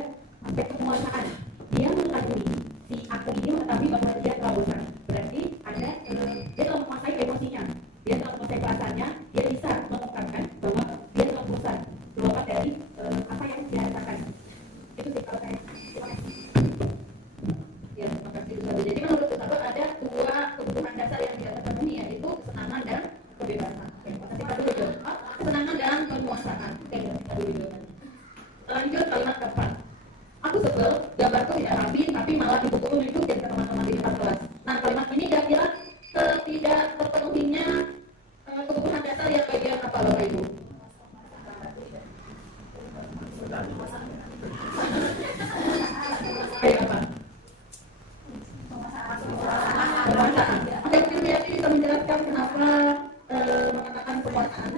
aspek penguasaan. Dia mengetahui si aktor ini mengetahui bahwa dia telah bosan. Berarti ada dia telah menguasai emosinya, dia telah menguasai perasaannya, dia bisa mengungkapkan bahwa dia telah bosan terlepas dari apa yang dia rasakan. Itu sih kalau saya. Ya, terima kasih Ustaz. Jadi menurut Ustaz ada dua kebutuhan dasar yang tidak terpenuhi, yaitu kesenangan dan kebebasan. Oke, terima kasih dulu. Kesenangan dan penguasaan. Oke, kita dulu. Lanjut kalimat keempat. Aku sebel, gambarku tidak rapi, tapi malah dipukul itu jadi teman-teman di depan kelas. Nah, kalimat ini kira-kira tidak terpenuhinya kebutuhan dasar yang bagian apa, Bapak Ibu? Kayak apa? Penguasaan. Oke, mungkin Yati bisa menjelaskan kenapa mengatakan penguasaan.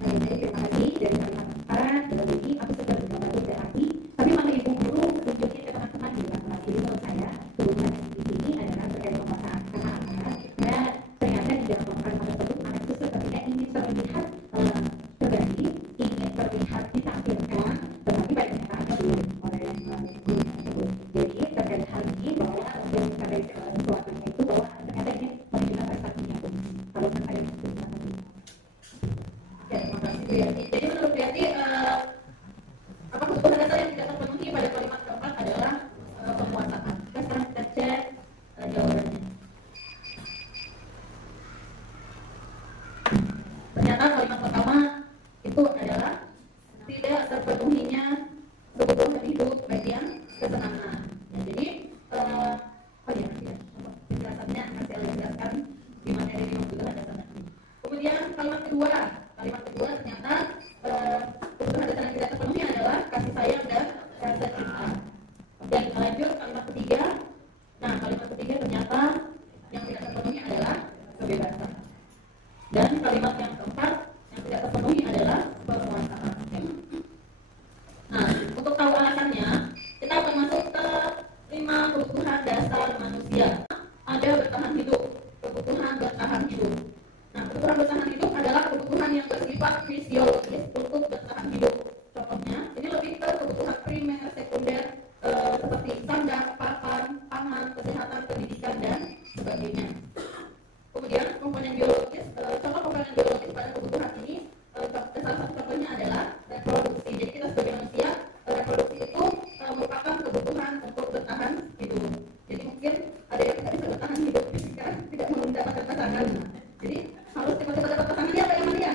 Baik, terima kasih. Dari kalimat keempat, ini aku sudah gambarku tidak rapi, tapi malah ibu guru tunjukin ke teman-teman di depan kelas. Jadi menurut saya kebutuhan di sini adalah terkait penguasaan. Karena ternyata di dalam penguasaan tersebut anak itu sepertinya ingin terlihat terganti, ingin terlihat ditampilkan, tetapi banyak kenyataan belum oleh guru tersebut. Jadi terkait hal ini bahwa untuk terkait sesuatunya itu bahwa ternyata ini menunjukkan prestasinya pun. Kalau terkait sesuatu ini. Ya, terima kasih Bu Yati. Jadi menurut Bu Yati, apa kebutuhan dasar yang tidak terpenuhi pada kalimat keempat adalah penguasaan. Sekarang kita cek jawabannya. Ternyata kalimat pertama itu adalah tidak terpenuhinya kebutuhan hidup bagian kesenangan. Ya, jadi penjelasannya akan saya jelaskan di materi kebutuhan dasar nanti. Kemudian kalimat kedua ternyata kebutuhan dasar yang tidak terpenuhi adalah kasih sayang dan rasa cinta. Dan lanjut kalimat ketiga. Nah, kalimat ketiga ternyata yang tidak terpenuhi adalah kebebasan. Dan kalimat yang keempat yang tidak terpenuhi adalah penguasaan. Nah, untuk tahu alasannya, kita akan masuk ke 5 kebutuhan dasar manusia. Ada bertahan hidup, kebutuhan bertahan hidup. Nah, kebutuhan bertahan hidup adalah kebutuhan yang bersifat fisiologis untuk bertahan hidup. Contohnya, ini lebih ke kebutuhan primer, sekunder, seperti sandang, papan, pangan, kesehatan, pendidikan, dan sebagainya. Kemudian, komponen biologis, contoh komponen biologis pada kebutuhan ini, salah satu contohnya adalah reproduksi. Jadi kita sebagai manusia, reproduksi itu merupakan kebutuhan untuk bertahan hidup. Jadi mungkin ada yang tidak bisa bertahan hidup jika tidak mendapatkan pasangan. Jadi harus cepat-cepat dapat pasangan dia apa yang mana ya?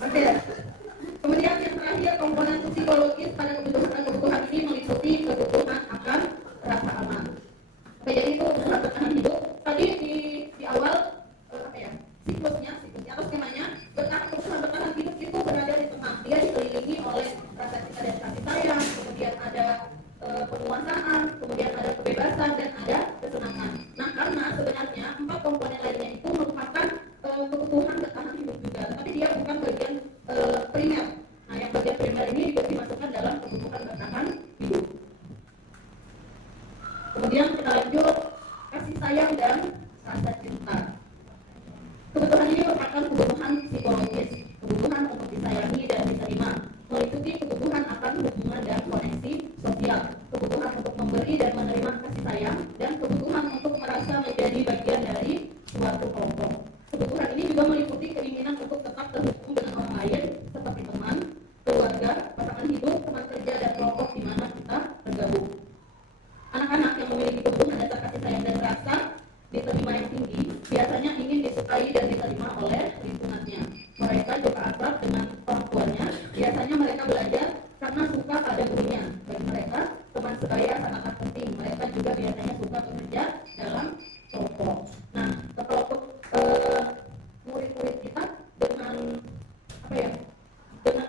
Oke. Kemudian yang terakhir komponen psikologis pada kebutuhan ini meliputi kebutuhan akan rasa aman. Oke, jadi itu kebutuhan bertahan hidup. Tadi di awal siklusnya atau skemanya kebutuhan bertahan hidup itu berada di tengah. Dia dikelilingi oleh rasa cinta dan kasih sayang, kemudian ada penguasaan, kemudian ada kebebasan dan ada kesenangan. Nah, karena sebenarnya 4 komponen lainnya itu merupakan kebutuhan bertahan hidup juga, tapi dia bukan bagian primer. Nah, yang bagian primer ini juga dimasukkan dalam kebutuhan bertahan hidup. Kemudian kita lanjut kasih sayang dan rasa cinta. Kebutuhan ini merupakan kebutuhan psikologis, kebutuhan untuk disayangi dan diterima, meliputi kebutuhan akan hubungan dan koneksi sosial, kebutuhan untuk memberi dan menerima kasih sayang, dan kebutuhan untuk merasa menjadi bagian dari suatu kelompok. Kebutuhan ini juga meliputi keinginan untuk tetap terhubung dengan orang lain, seperti teman, keluarga, pasangan hidup, teman kerja, dan kelompok di mana kita tergabung. Anak-anak yang memiliki kebutuhan dasar kasih sayang dan rasa diterima yang tinggi biasanya ingin disukai dan diterima oleh lingkungannya. Mereka juga akrab dengan orang tuanya. Biasanya mereka belajar karena suka pada gurunya. Bagi mereka, teman sebaya sangat penting. Mereka juga biasanya suka bekerja dalam kelompok. Nah, kelompok murid-murid kita dengan dengan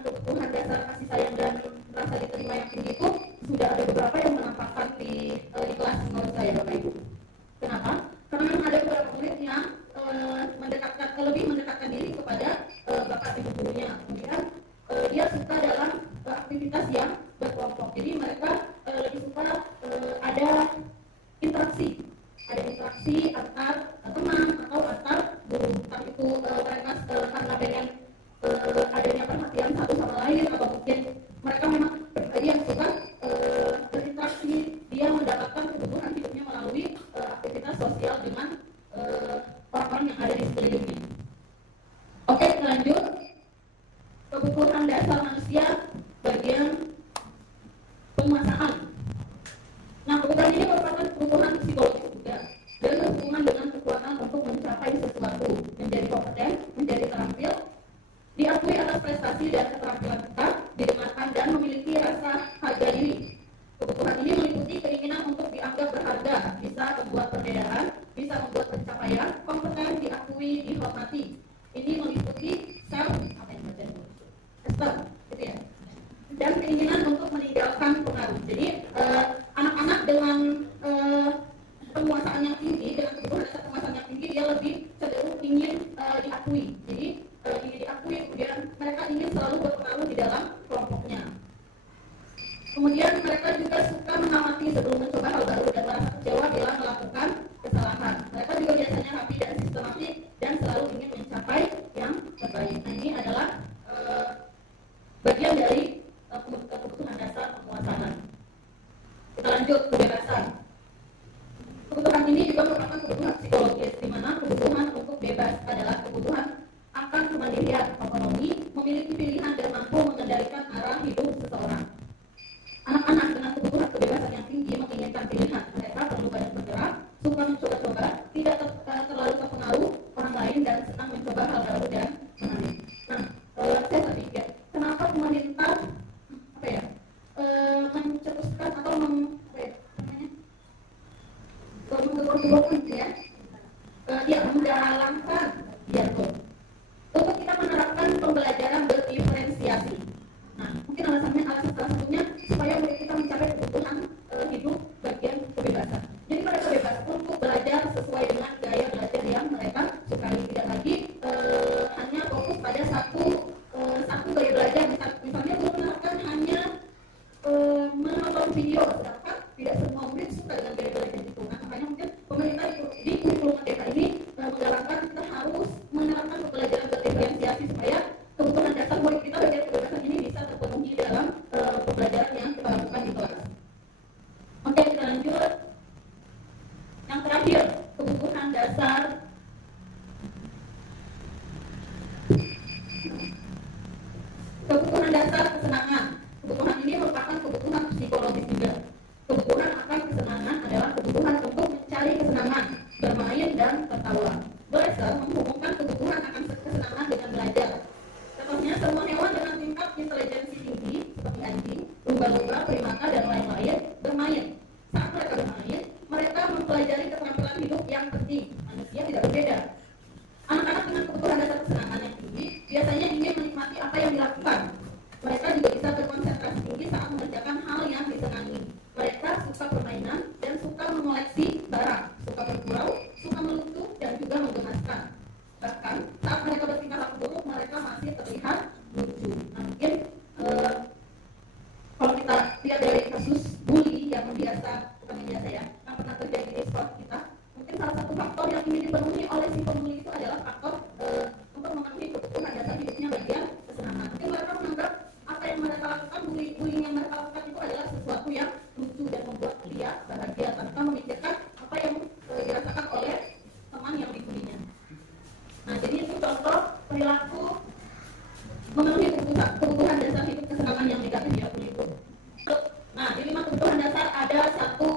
prestasi dan keterampilan kita didengarkan dan memiliki rasa harga diri. Kebutuhan ini meliputi keinginan untuk dianggap berharga, bisa membuat perbedaan, bisa membuat pencapaian, kompeten, diakui, dihormati. Ini meliputi esteem, gitu ya. Dan keinginan untuk meninggalkan pengaruh. Jadi anak-anak dengan penguasaan yang tinggi, dengan kebutuhan dasar penguasaan yang tinggi, dia lebih cenderung ingin diakui. Jadi ingin diakui, kemudian mereka ingin selalu berpengaruh di dalam kelompoknya. Kemudian mereka juga suka mengamati sebelum mencoba hal baru dan merasa kecewa bila melakukan kesalahan. Mereka juga biasanya rapi dan sistematik dan selalu ingin mencapai yang terbaik. Nah, ini adalah bagian dari kebutuhan dasar penguasaan. Kita lanjut kebebasan. Kebutuhan ini juga merupakan kebutuhan psikologis, di mana kebutuhan untuk bebas adalah kebutuhan akan kemandirian, otonomi, memiliki pilihan dan mampu mengendalikan arah hidup seseorang. Anak-anak dengan kebutuhan kebebasan yang tinggi menginginkan pilihan. Mereka perlu banyak bergerak, suka mencoba-coba, tidak terlalu terpengaruh orang lain, dan senang mencoba hal baru dan menarik. Nah, saya berpikir, kenapa pemerintah mencetuskan atau menjalankan untuk kita menerapkan pembelajaran berdiferensiasi. Nah, mungkin alasan salah satunya supaya murid kita mencapai kebutuhan hidup bagian kebebasan. Jadi mereka bebas untuk belajar sesuai dengan gaya belajar yang mereka sukai, tidak lagi hanya fokus pada satu gaya belajar. Misalnya guru menerapkan hanya menonton video, sedangkan tidak semua murid suka dengan gaya belajar itu. Nah, makanya mungkin pemerintah di kurikulum merdeka ini menggalakkan kita harus menerapkan pembelajaran berdiferensiasi supaya kebutuhan dasar murid kita bagian kebebasan ini bisa terpenuhi dalam pembelajaran yang kita lakukan di kelas. Oke, kita lanjut. Yang terakhir, kebutuhan dasar kesenangan. Kebutuhan ini merupakan kebutuhan psikologis juga. Kebutuhan akan kesenangan adalah kebutuhan untuk mencari kesenangan, bermain dan tertawa. Belajar menghubungkan kebutuhan akan kesenangan dengan belajar. Contohnya, semua hewan dengan tingkat intelijensi tinggi seperti anjing, lumba-lumba, primata, dan lain-lain bermain. Saat mereka bermain, mereka mempelajari keterampilan hidup yang penting. Manusia tidak berbeda. Anak-anak dengan kebutuhan dasar kesenangan yang tinggi biasanya ingin menikmati apa yang dilakukan. Mereka juga bisa berkonsentrasi tinggi saat mengerjakan hal yang disenangi. Mereka suka permainan dan suka mengoleksi barang, suka bergurau, suka melukis, dan juga menggemaskan. Bahkan saat mereka bertingkah laku buruk, mereka masih terlihat lucu. Nah, mungkin kalau kita lihat dari kasus bully yang yang pernah terjadi di sekolah kita, mungkin salah satu faktor yang ingin dipenuhi oleh si pembuli itu adalah faktor untuk memenuhi kebutuhan dasar hidupnya bagian kesenangan. Mungkin mereka menganggap apa yang mereka lakukan, bullying yang mereka lakukan itu adalah sesuatu yang lucu dan membuat dia bahagia tanpa memikirkan apa yang dirasakan oleh teman yang dibulinya. Nah, jadi itu contoh perilaku memenuhi kebutuhan dasar hidup kesenangan yang negatif ya, begitu. Nah, di 5 kebutuhan dasar ada satu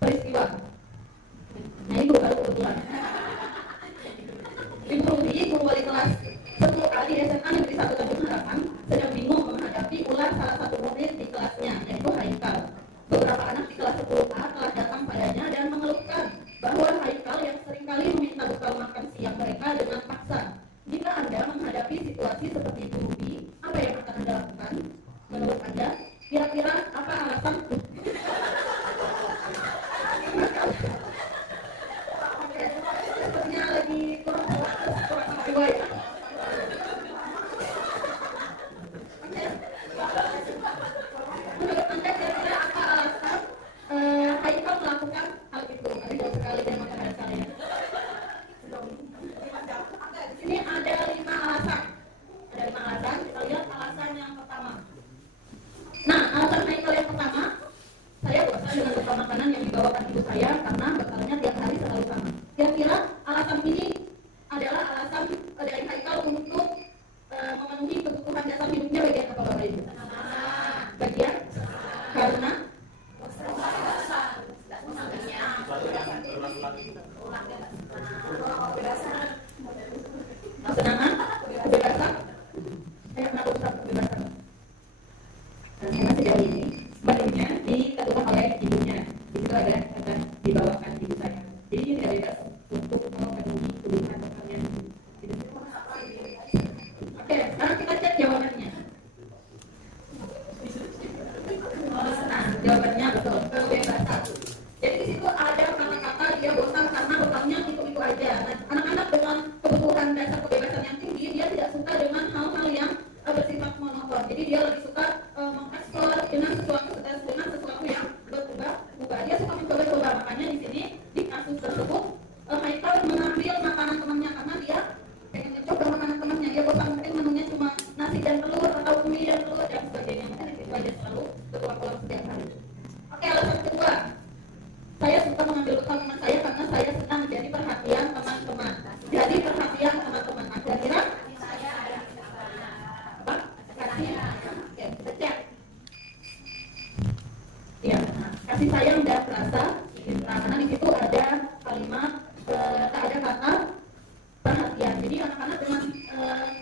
peristiwa. Nah, ini baru kebetulan. Ibu Rudi, guru wali kelas 10A di SMA Negeri 1 Tanjung Harapan, sedang bingung menghadapi ulah salah satu murid di kelasnya, yaitu Haikal. Beberapa anak di kelas 10A telah datang padanya dan mengeluhkan bahwa Haikal yang seringkali meminta bekal makan siang mereka dengan paksa. Jika Anda menghadapi situasi seperti Ibu Rudi, apa yang akan Anda lakukan? Menurut Anda, kira-kira apa alasan? Sepertinya lagi kurang riwayat.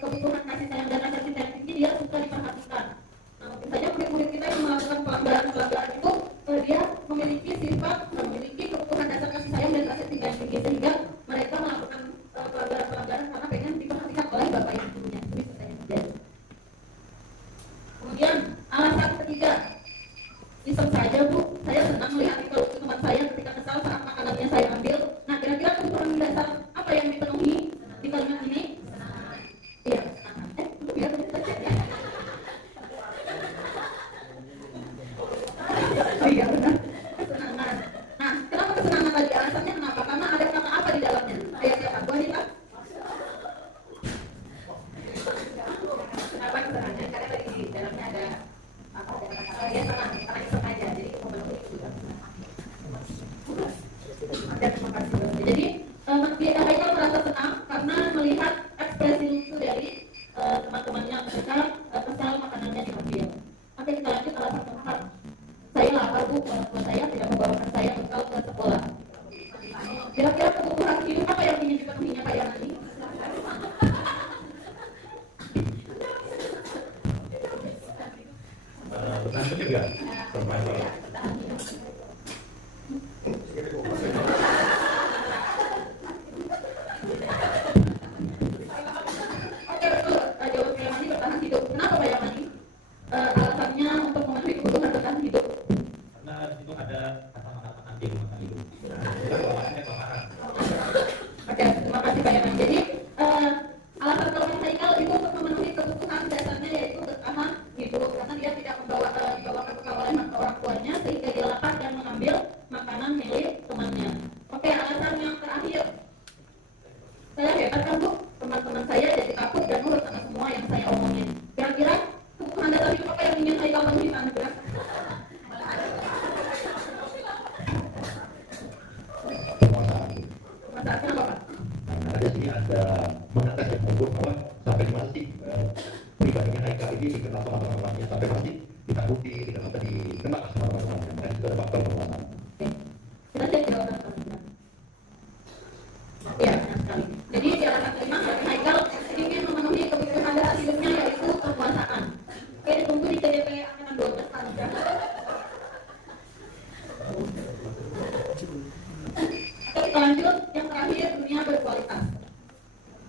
kebutuhan kasih sayang dan rasa cinta yang tinggi, dia suka diperhatikan. Nah, mungkin saja murid-murid kita yang melakukan pelanggaran-pelanggaran itu dia memiliki sifat, memiliki kebutuhan dasar kasih sayang dan rasa cinta yang tinggi, sehingga mereka melakukan pelanggaran-pelanggaran karena pengen diperhatikan oleh bapak ibunya. Itu bisa saja terjadi. Kemudian alasan ketiga, iseng saja Bu, saya senang melihat kalau teman saya ketika kesal saat makanannya saya ambil. Nah, kira-kira kebutuhan dasar apa yang dipenuhi di kalimat ini? Iya, biar iya benar. Kesenangan. Nah, kenapa kesenangan tadi? Alasannya kenapa? Karena ada kata apa di dalamnya? Ayat yang apa nih Pak? Kenapa kesenangan? Karena tadi di dalamnya ada apa? Ada kata-kata dia senang, karena iseng aja. Jadi memenuhi juga. Terima kasih. Jadi dia Haikal merasa senang karena melihat ekspresi lucu dari teman-temannya ketika kesal makanannya diambil. Oke, kita lanjut alasan keempat. Saya lapar Bu, orang tua saya tidak membawakan saya bekal ke sekolah. Kira-kira kebutuhan hidup apa yang ingin dipenuhinya Pak Yanani? Bertahan hidup ya? Oke, betul. Jawab Pak Yanani bertahan hidup. Kenapa Pak Yanani? Alasannya untuk memenuhi kebutuhan bertahan hidup. Karena di situ ada kata-kata anti makan hidup. Oke, terima kasih Pak Yanani. Jadi alasan keluar Haikal itu untuk memenuhi kebutuhan dasarnya yaitu bertahan hidup, karena dia tidak dibawakan bekal oleh orang tuanya sehingga dia lapar dan mengambil makanan milik temannya. Oke, alasan yang terakhir, saya hebat kan Bu, teman-teman saya jadi takut dan nurut sama semua yang saya omongin. Kira-kira kebutuhan dasar hidup apa yang ingin Haikal penuhi sana gerak? Masa kenapa Pak? Ada sih, ada mengatas yang mengukur bahwa sampai di mana sih pribadinya Haikal ini dikenal sama orang-orangnya, sampai mana sih ditakuti, tidak sampai dikenal sama orang-orangnya. Dan itu ada faktor penguasaan. Kita cek jawaban teman-teman. Iya, benar sekali. Jadi di alasan kelima, Haikal ingin memenuhi kebutuhan dasar hidupnya yaitu kekuasaan. Oke, ditunggu di KDP angkatan 12 tahun ya. Oke, kita lanjut. Yang terakhir, dunia berkualitas.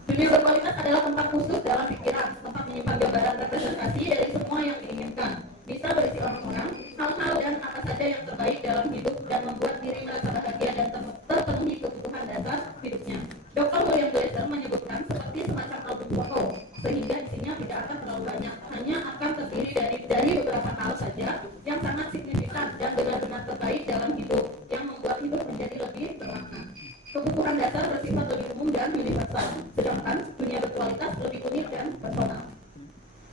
Dunia berkualitas adalah tempat khusus dalam pikiran, tempat menyimpan gambaran representasi dari semua yang diinginkan. Bisa berisi orang-orang, hal-hal dan apa saja yang terbaik dalam hidup dan membuat diri merasa bahagia dan terpenuhi kebutuhan dasar hidupnya. Dr. William Glasser menyebutkan seperti semacam album foto, sehingga isinya tidak akan terlalu banyak, hanya akan terdiri dari beberapa hal saja yang sangat signifikan dan benar-benar terbaik dalam hidup, yang membuat hidup menjadi lebih bermakna. Kebutuhan dasar bersifat lebih umum dan universal, sedangkan dunia berkualitas lebih unik dan personal.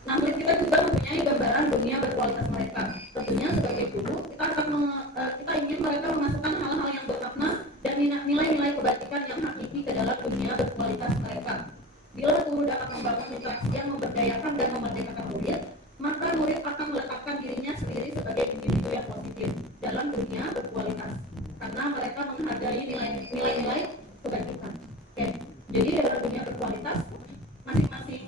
Nah, murid kita juga mempunyai gambaran dunia berkualitas mereka. Tentunya sebagai guru, kita ingin mereka memasukkan hal-hal yang bermakna dan nilai-nilai kebajikan yang hakiki ke dalam dunia berkualitas mereka. Bila guru dapat membangun interaksi yang memberdayakan dan memerdekakan murid, maka murid akan meletakkan dirinya sendiri sebagai individu yang positif dalam dunia berkualitas, karena mereka menghargai nilai-nilai kebajikan. Oke, jadi dalam dunia berkualitas, masing-masing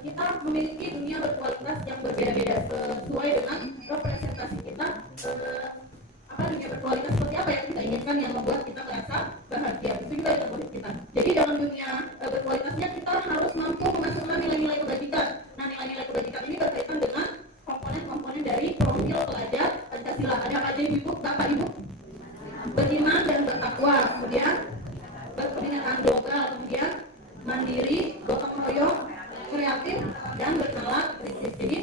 kita memiliki dunia berkualitas yang berbeda-beda sesuai dengan representasi kita. Dunia berkualitas seperti apa yang kita inginkan yang membuat kita merasa bahagia. Itu juga yang murid kita. Jadi dalam dunia berkualitasnya kita harus mampu memasukkan nilai-nilai kebajikan. Nah, nilai-nilai kebajikan ini berkaitan dengan komponen-komponen dari profil pelajar Pancasila. Ada apa aja Ibu, Bapak Ibu? Beriman dan bertakwa, kemudian berpendidikan global, kemudian mandiri, gotong royong, kreatif, dan bernalar kritis. Jadi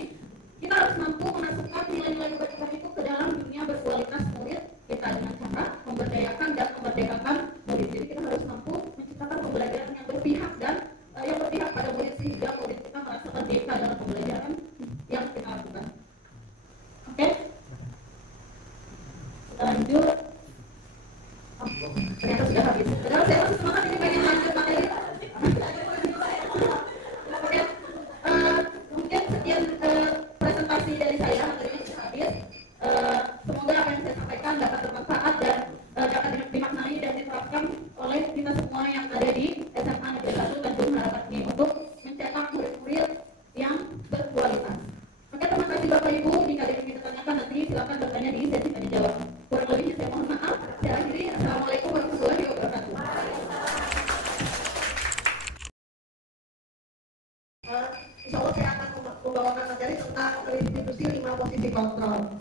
Insya Allah saya akan membawakan materi tentang restitusi 5 posisi kontrol.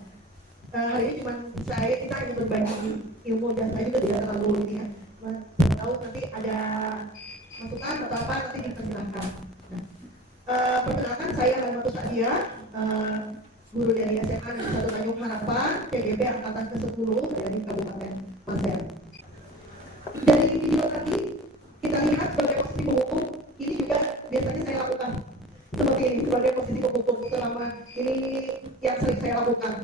Hari ini cuma kita hanya berbagi ilmu dan saya juga tidak terlalu ini ya. Tahu nanti ada masukan atau apa nanti dipersilakan. Perkenalkan saya Rahmatus Sadia, guru dari SMA Negeri 1 Tanjung Harapan, PGB angkatan ke-10 dari Kabupaten Pasir. Dari video tadi kita lihat sebagai posisi penghukum ini juga biasanya saya lakukan seperti ini sebagai posisi penghukum selama ini yang sering saya lakukan.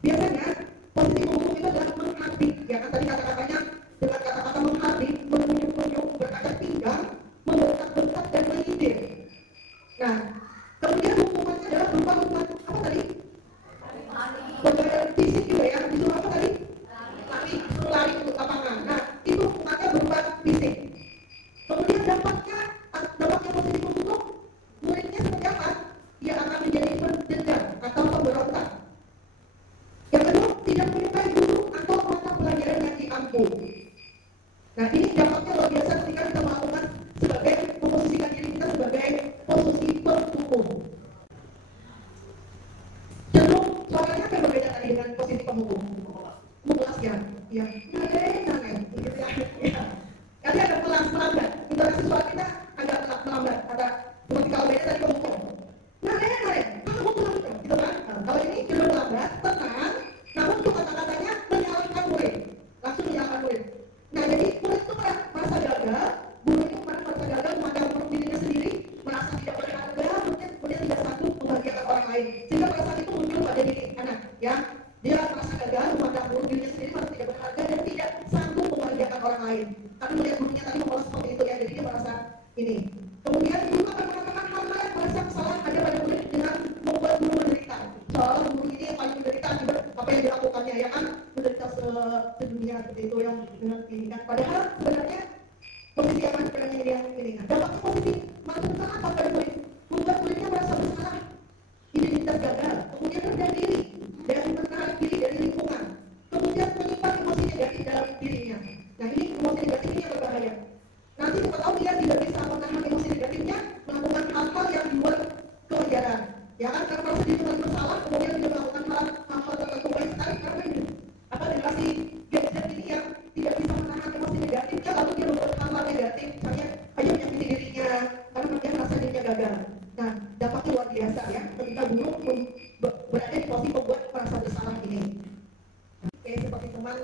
Biasanya posisi penghukum itu adalah menghabis, ya kan tadi kata-katanya dengan kata-kata menghabis, menunjuk-nunjuk, berkaca pinggang, membentak-bentak dan menyindir. Nah, kemudian hukumannya adalah berupa hukuman apa tadi? Pelanggaran fisik juga ya, disuruh apa tadi? Lari untuk lapangan. Nah, itu hukumannya berupa fisik. Kemudian dampaknya posisi penghukum, muridnya seperti apa? Dia akan menjadi pendendam atau pemberontak. Yang kedua, tidak menyukai guru atau mata pelajaran yang diampu. Nah, ini dampaknya luar biasa ketika kita melakukan sebagai memposisikan diri kita sebagai posisi penghukum. Cenderung suaranya akan berbeda tadi dengan posisi penghukum. Memelas ya, ya, gitu ya. Nanti ada melambat, interaksi suara kita agak melambat, agak seperti kalau beda tadi penghukum. Kamu melambat, gitu kan? Kalau ini cenderung melambat, tenang, namun itu kata-katanya menyalahkan murid, langsung menyalahkan murid. Nah, jadi murid itu merasa gagal, guru itu merasa gagal memandang dirinya sendiri, merasa tidak berharga, kemudian tidak sanggup membahagiakan orang lain. Sehingga perasaan itu muncul pada diri anak, ya. Dia merasa gagal memandang dirinya sendiri, merasa tidak berharga dan tidak sanggup membahagiakan orang lain. Tapi melihat gurunya tadi membalas seperti itu ya, jadi dia merasa ini. Kemudian guru akan mengatakan hal-hal yang merasa salah ada pada murid dengan membuat guru menderita. Soalnya guru ini yang paling menderita akibat apa yang dilakukannya, ya kan? Menderita sedunia seperti itu yang dengan ini kan. Padahal sebenarnya posisi yang sebenarnya ini kan. Dampaknya posisi makin salah pada murid, membuat muridnya merasa bersalah, identitas gagal, kemudian rendah diri dan menarik diri dari lingkungan, kemudian menyimpan emosi negatif dalam dirinya. Nah, ini emosi negatif ini yang berbahaya. Nanti siapa tahu dia tidak bisa menahan emosi negatifnya, melakukan hal-hal yang di luar kewajaran. Ya kan, karena merasa diri paling bersalah, kemudian dia melakukan hal-hal tertentu baik sekali karena ini generasi gadget ini yang tidak bisa menahan emosi negatifnya, lalu dia membuat hal-hal negatif, misalnya ayo menyakiti dirinya karena dia merasa dirinya gagal. Nah, dampaknya luar biasa ya, ketika guru berada di posisi membuat merasa bersalah ini. Oke, seperti teman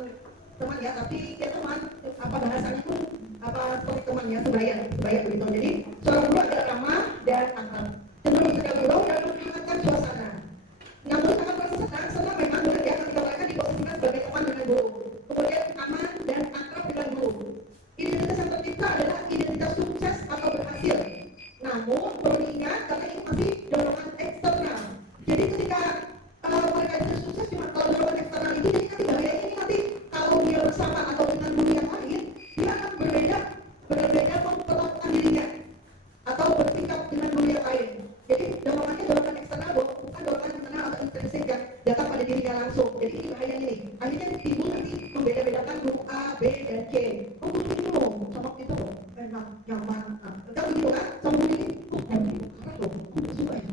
ya, tapi ya teman, apa bahasanya tuh apa seperti teman ya, sebaya begitu. Jadi seorang guru adalah ramah dan akrab, cenderung menjaga guru dan menghangatkan suasana. Namun sangat merasa senang memang murid ya ketika mereka diposisikan sebagai teman dengan guru, kemudian aman dan akrab dengan guru. Identitas yang tercipta adalah identitas sukses atau berhasil. Namun perlu diingat karena ini masih dorongan eksternal. Jadi ketika mereka itu sukses cuma kalau dorongan eksternal itu, jadi nanti bahaya ini nanti kalau dia bersama atau dengan guru yang lain, dia akan berbeda memperlakukan dirinya atau bersikap dengan guru yang lain. Jadi dorongannya dorongan eksternal, bukan dorongan internal atau intrinsik yang datang pada dirinya langsung. Jadi ini bahaya ini. Akhirnya timbul nanti membeda-bedakan guru A, B, dan C. Oh, guru ini loh, sama itu loh, yang mana? Kan begitu kan? Sama guru ini, karena loh, suka ya.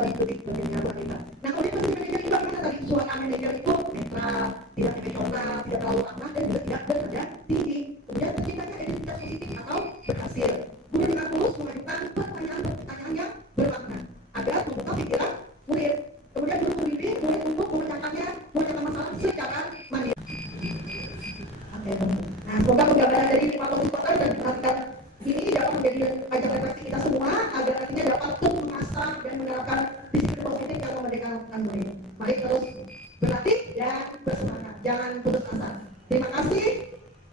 atau studi bagiannya Bu Anita. Nah, kalau di posisi manajer juga karena tadi suara manajer itu netral, tidak emosional, tidak terlalu lemah dan juga tidak bekerja tinggi. Kemudian terciptanya identitas positif atau berhasil. Kemudian dengan tulus mengajukan pertanyaan yang bermakna agar membuka pikiran murid. Kemudian guru membimbing murid untuk memecahkan masalah secara mandiri. Oke. Nah, semoga penggambaran dari 5 posisi kota dan diperhatikan ini dapat menjadi ajang refleksi kita semua agar nantinya dapat terus mengasah dan menerapkan disiplin positif yang memerdekakan murid. Mari terus berlatih dan bersemangat, jangan putus asa. Terima kasih.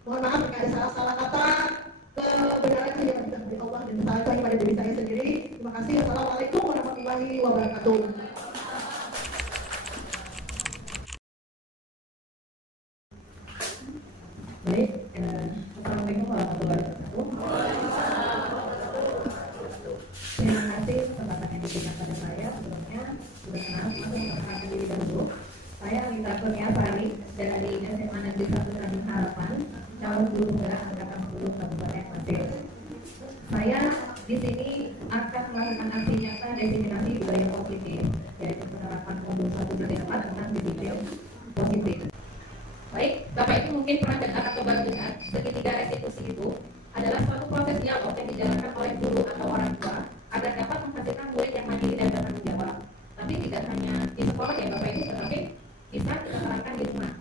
Mohon maaf jika ada salah-salah kata. Kebenaran hanya dari Allah dan salah hanya pada diri saya sendiri. Terima kasih. Assalamualaikum warahmatullahi wabarakatuh. Baik, Assalamualaikum warahmatullahi wabarakatuh. Terima kasih kesempatan yang diberikan pada saya. Sebelumnya, berkenan untuk memperkenalkan diri dahulu. Saya Anita Kurniasari dari SMA Negeri 1 Tanjung Harapan, calon guru penggerak angkatan 10 Kabupaten Mesir. Saya di sini akan melakukan aksi nyata diseminasi budaya positif, yaitu penerapan modul 1.4 tentang disiplin positif. Baik, Bapak Ibu mungkin pernah dengar atau baru dengar segitiga restitusi itu adalah suatu proses dialog yang dijalankan oleh guru atau orang tua agar dapat menghasilkan murid yang mandiri dan bertanggung jawab. Tapi tidak hanya di sekolah ya Bapak Ibu, tetapi bisa kita terapkan di rumah.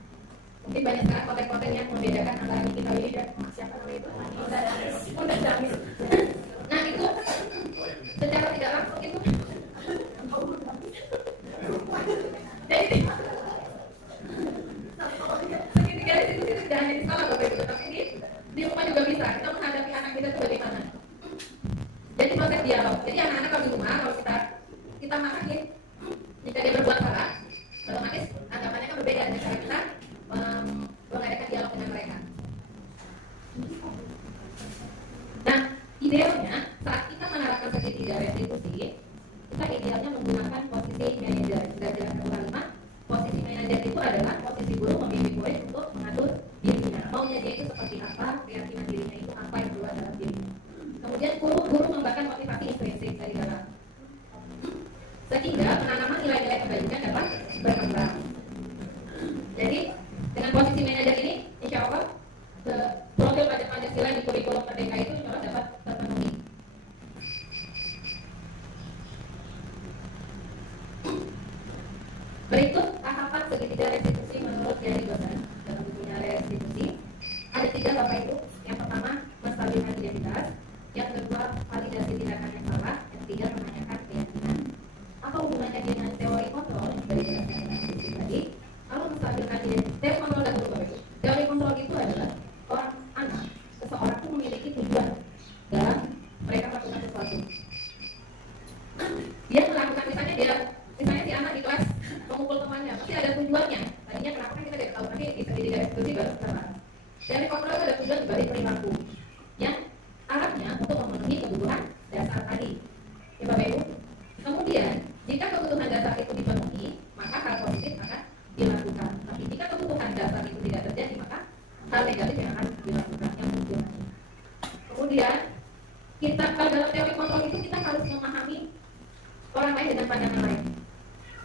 Mungkin banyak sekali konten-konten yang membedakan antara Nikita Willy dan siapa namanya itu? Udah Damis. Nah itu secara tidak langsung itu jadi segitiga itu tidak hanya di sekolah Bapak Ibu, tetapi di rumah juga bisa. Kita menghadapi anak kita itu bagaimana? Jadi proses dialog. Jadi anak-anak kalau di rumah kalau kita marahin jika dia berbuat salah, otomatis anggapannya kan berbeda dengan cara kita mengadakan dialog dengan mereka. Nah, idealnya saat kita menerapkan segitiga restitusi, kita idealnya menggunakan posisi manajer. Sudah jelas nomor 5. Posisi manajer itu adalah posisi guru membimbing murid untuk mengatur dirinya. Maunya dia itu seperti apa, keyakinan dirinya itu apa yang keluar dalam dirinya. Kemudian guru mengembangkan motivasi intrinsik dari dalam, sehingga penanaman nilai-nilai kebaikan dapat berkembang. Jadi dengan posisi manajer ini, insya Allah profil pajak Pancasila di kurikulum Merdeka itu insya Allah dapat terpenuhi. Berikut tahapan segitiga restitusi menurut Gary Dosan dalam bukunya Restitusi. Ada 3 Bapak Ibu. Yang pertama, menstabilkan identitas. Yang kedua, validasi tindakan yang salah. Yang ketiga, menanyakan keyakinan. Apa hubungannya dengan teori kontrol yang sudah dijelaskan dalam diskusi tadi? Kalau menstabilkan identitas, teori kontrol dahulu Bapak Ibu. Teori kontrol itu adalah seseorang itu memiliki tujuan dalam mereka melakukan sesuatu. Dia melakukan misalnya si anak di kelas mengumpul temannya, pasti ada tujuannya. Tadinya kenapa kan kita tidak tahu, nanti bisa tidak diskusi baru terang. Teori kontrol itu ada tujuan dibalik perilaku yang arahnya untuk memenuhi kebutuhan dasar tadi. Ya Bapak Ibu. Kemudian jika kebutuhan dasar itu dipenuhi, maka hal positif akan dilakukan. Tapi jika kebutuhan dasar itu tidak terjadi, maka hal negatif yang akan dilakukan yang muncul. Kemudian kita dalam teori kontrol itu kita harus memahami orang lain dengan pandangan lain.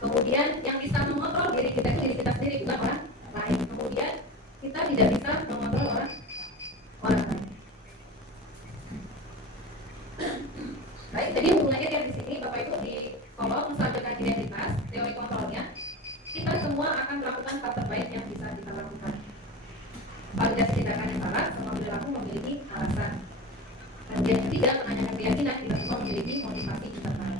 Kemudian yang bisa mengontrol diri kita itu diri kita sendiri, bukan orang lain. Kemudian kita tidak bisa mengontrol orang lain. Baik, jadi hubungannya yang di sini Bapak Ibu kalau menstabilkan identitas, teori kontrolnya, kita semua akan melakukan hal terbaik yang bisa kita lakukan. Validasi tindakan yang salah, semua perilaku memiliki alasan. Dan yang ketiga, menanyakan keyakinan, kita semua memiliki motivasi internal.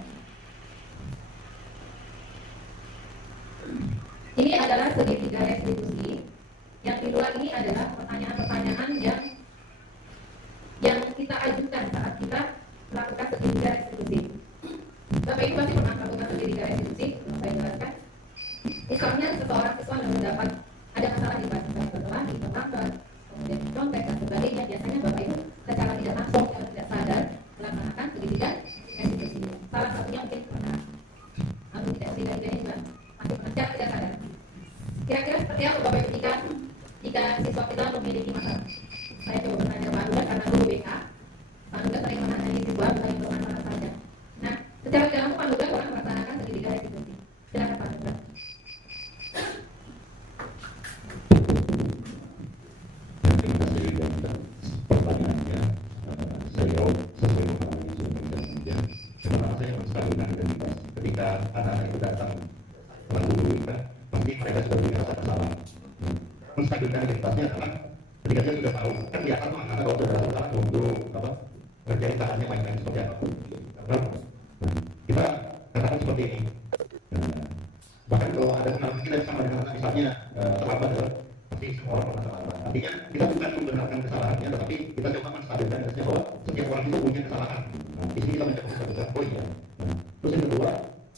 Ini adalah segitiga restitusi. Yang di luar ini adalah pertanyaan-pertanyaan yang kita ajukan saat kita melakukan segitiga restitusi. Bapak Ibu pasti pernah melakukan segitiga restitusi, belum saya jelaskan. Misalnya seseorang siswa mendapat ada masalah di sekolah, di tetangga, kemudian di contek dan sebagainya. Biasanya Bapak Ibu secara tidak langsung, secara tidak sadar melaksanakan segitiga restitusi. Salah satunya mungkin pernah, atau tidak juga masih pernah tidak sadar. Kira-kira seperti apa Bapak Ibu jika siswa kita memiliki masalah? Saya coba bertanya Pak Nuga karena guru BK. Pak Nuga sering menangani siswa bukan untuk anak-anak saja. Nah, secara tidak langsung Pak Nuga orang melaksanakan segitiga anak itu datang menggurui kan, pasti mereka sudah punya rasa bersalah. Menstabilkan identitasnya adalah ketika dia sudah tahu, kan biasa tuh anak-anak kalau sudah salah untuk apa kerjain caranya main-main seperti apa. Kita katakan seperti ini. Bahkan kalau ada kenal kita sama dengan anak misalnya terlambat adalah pasti semua orang pernah terlambat. Artinya kita bukan membenarkan kesalahannya, tetapi kita coba menstabilkan identitasnya bahwa setiap orang itu punya kesalahan. Di sini kita mencoba menstabilkan poin ya. Terus yang kedua,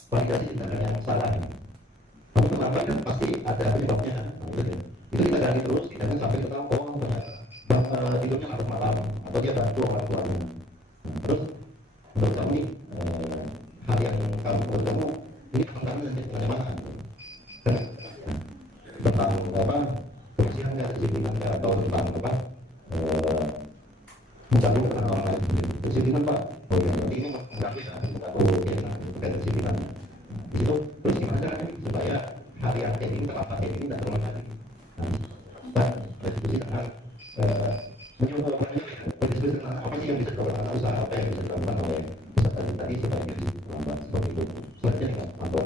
validasi tindakan yang salah. Kamu terlambat kan pasti ada penyebabnya. Itu kita gali terus, jangan sampai kita tahu oh benar tidurnya larut malam atau dia bantu orang tuanya. Terus menurut kamu nih hal yang menurut kamu ini tentang mana? Tentang apa? Kebersihan nggak, kedisiplinan nggak, atau tentang apa? Menjaga ketenangan orang lain. Kedisiplinan Pak. Oh ya, berarti ini mengganggu ya atau kedisiplinan. Di situ terus gimana caranya supaya hari yang kayak ini terlambat kayak ini tidak terulang lagi. Nah, diskusi tentang berdiskusi tentang apa sih yang bisa dilakukan usaha, apa yang bisa dilakukan oleh peserta tadi supaya menjadi terlambat seperti itu. Selanjutnya nih Pak Anton.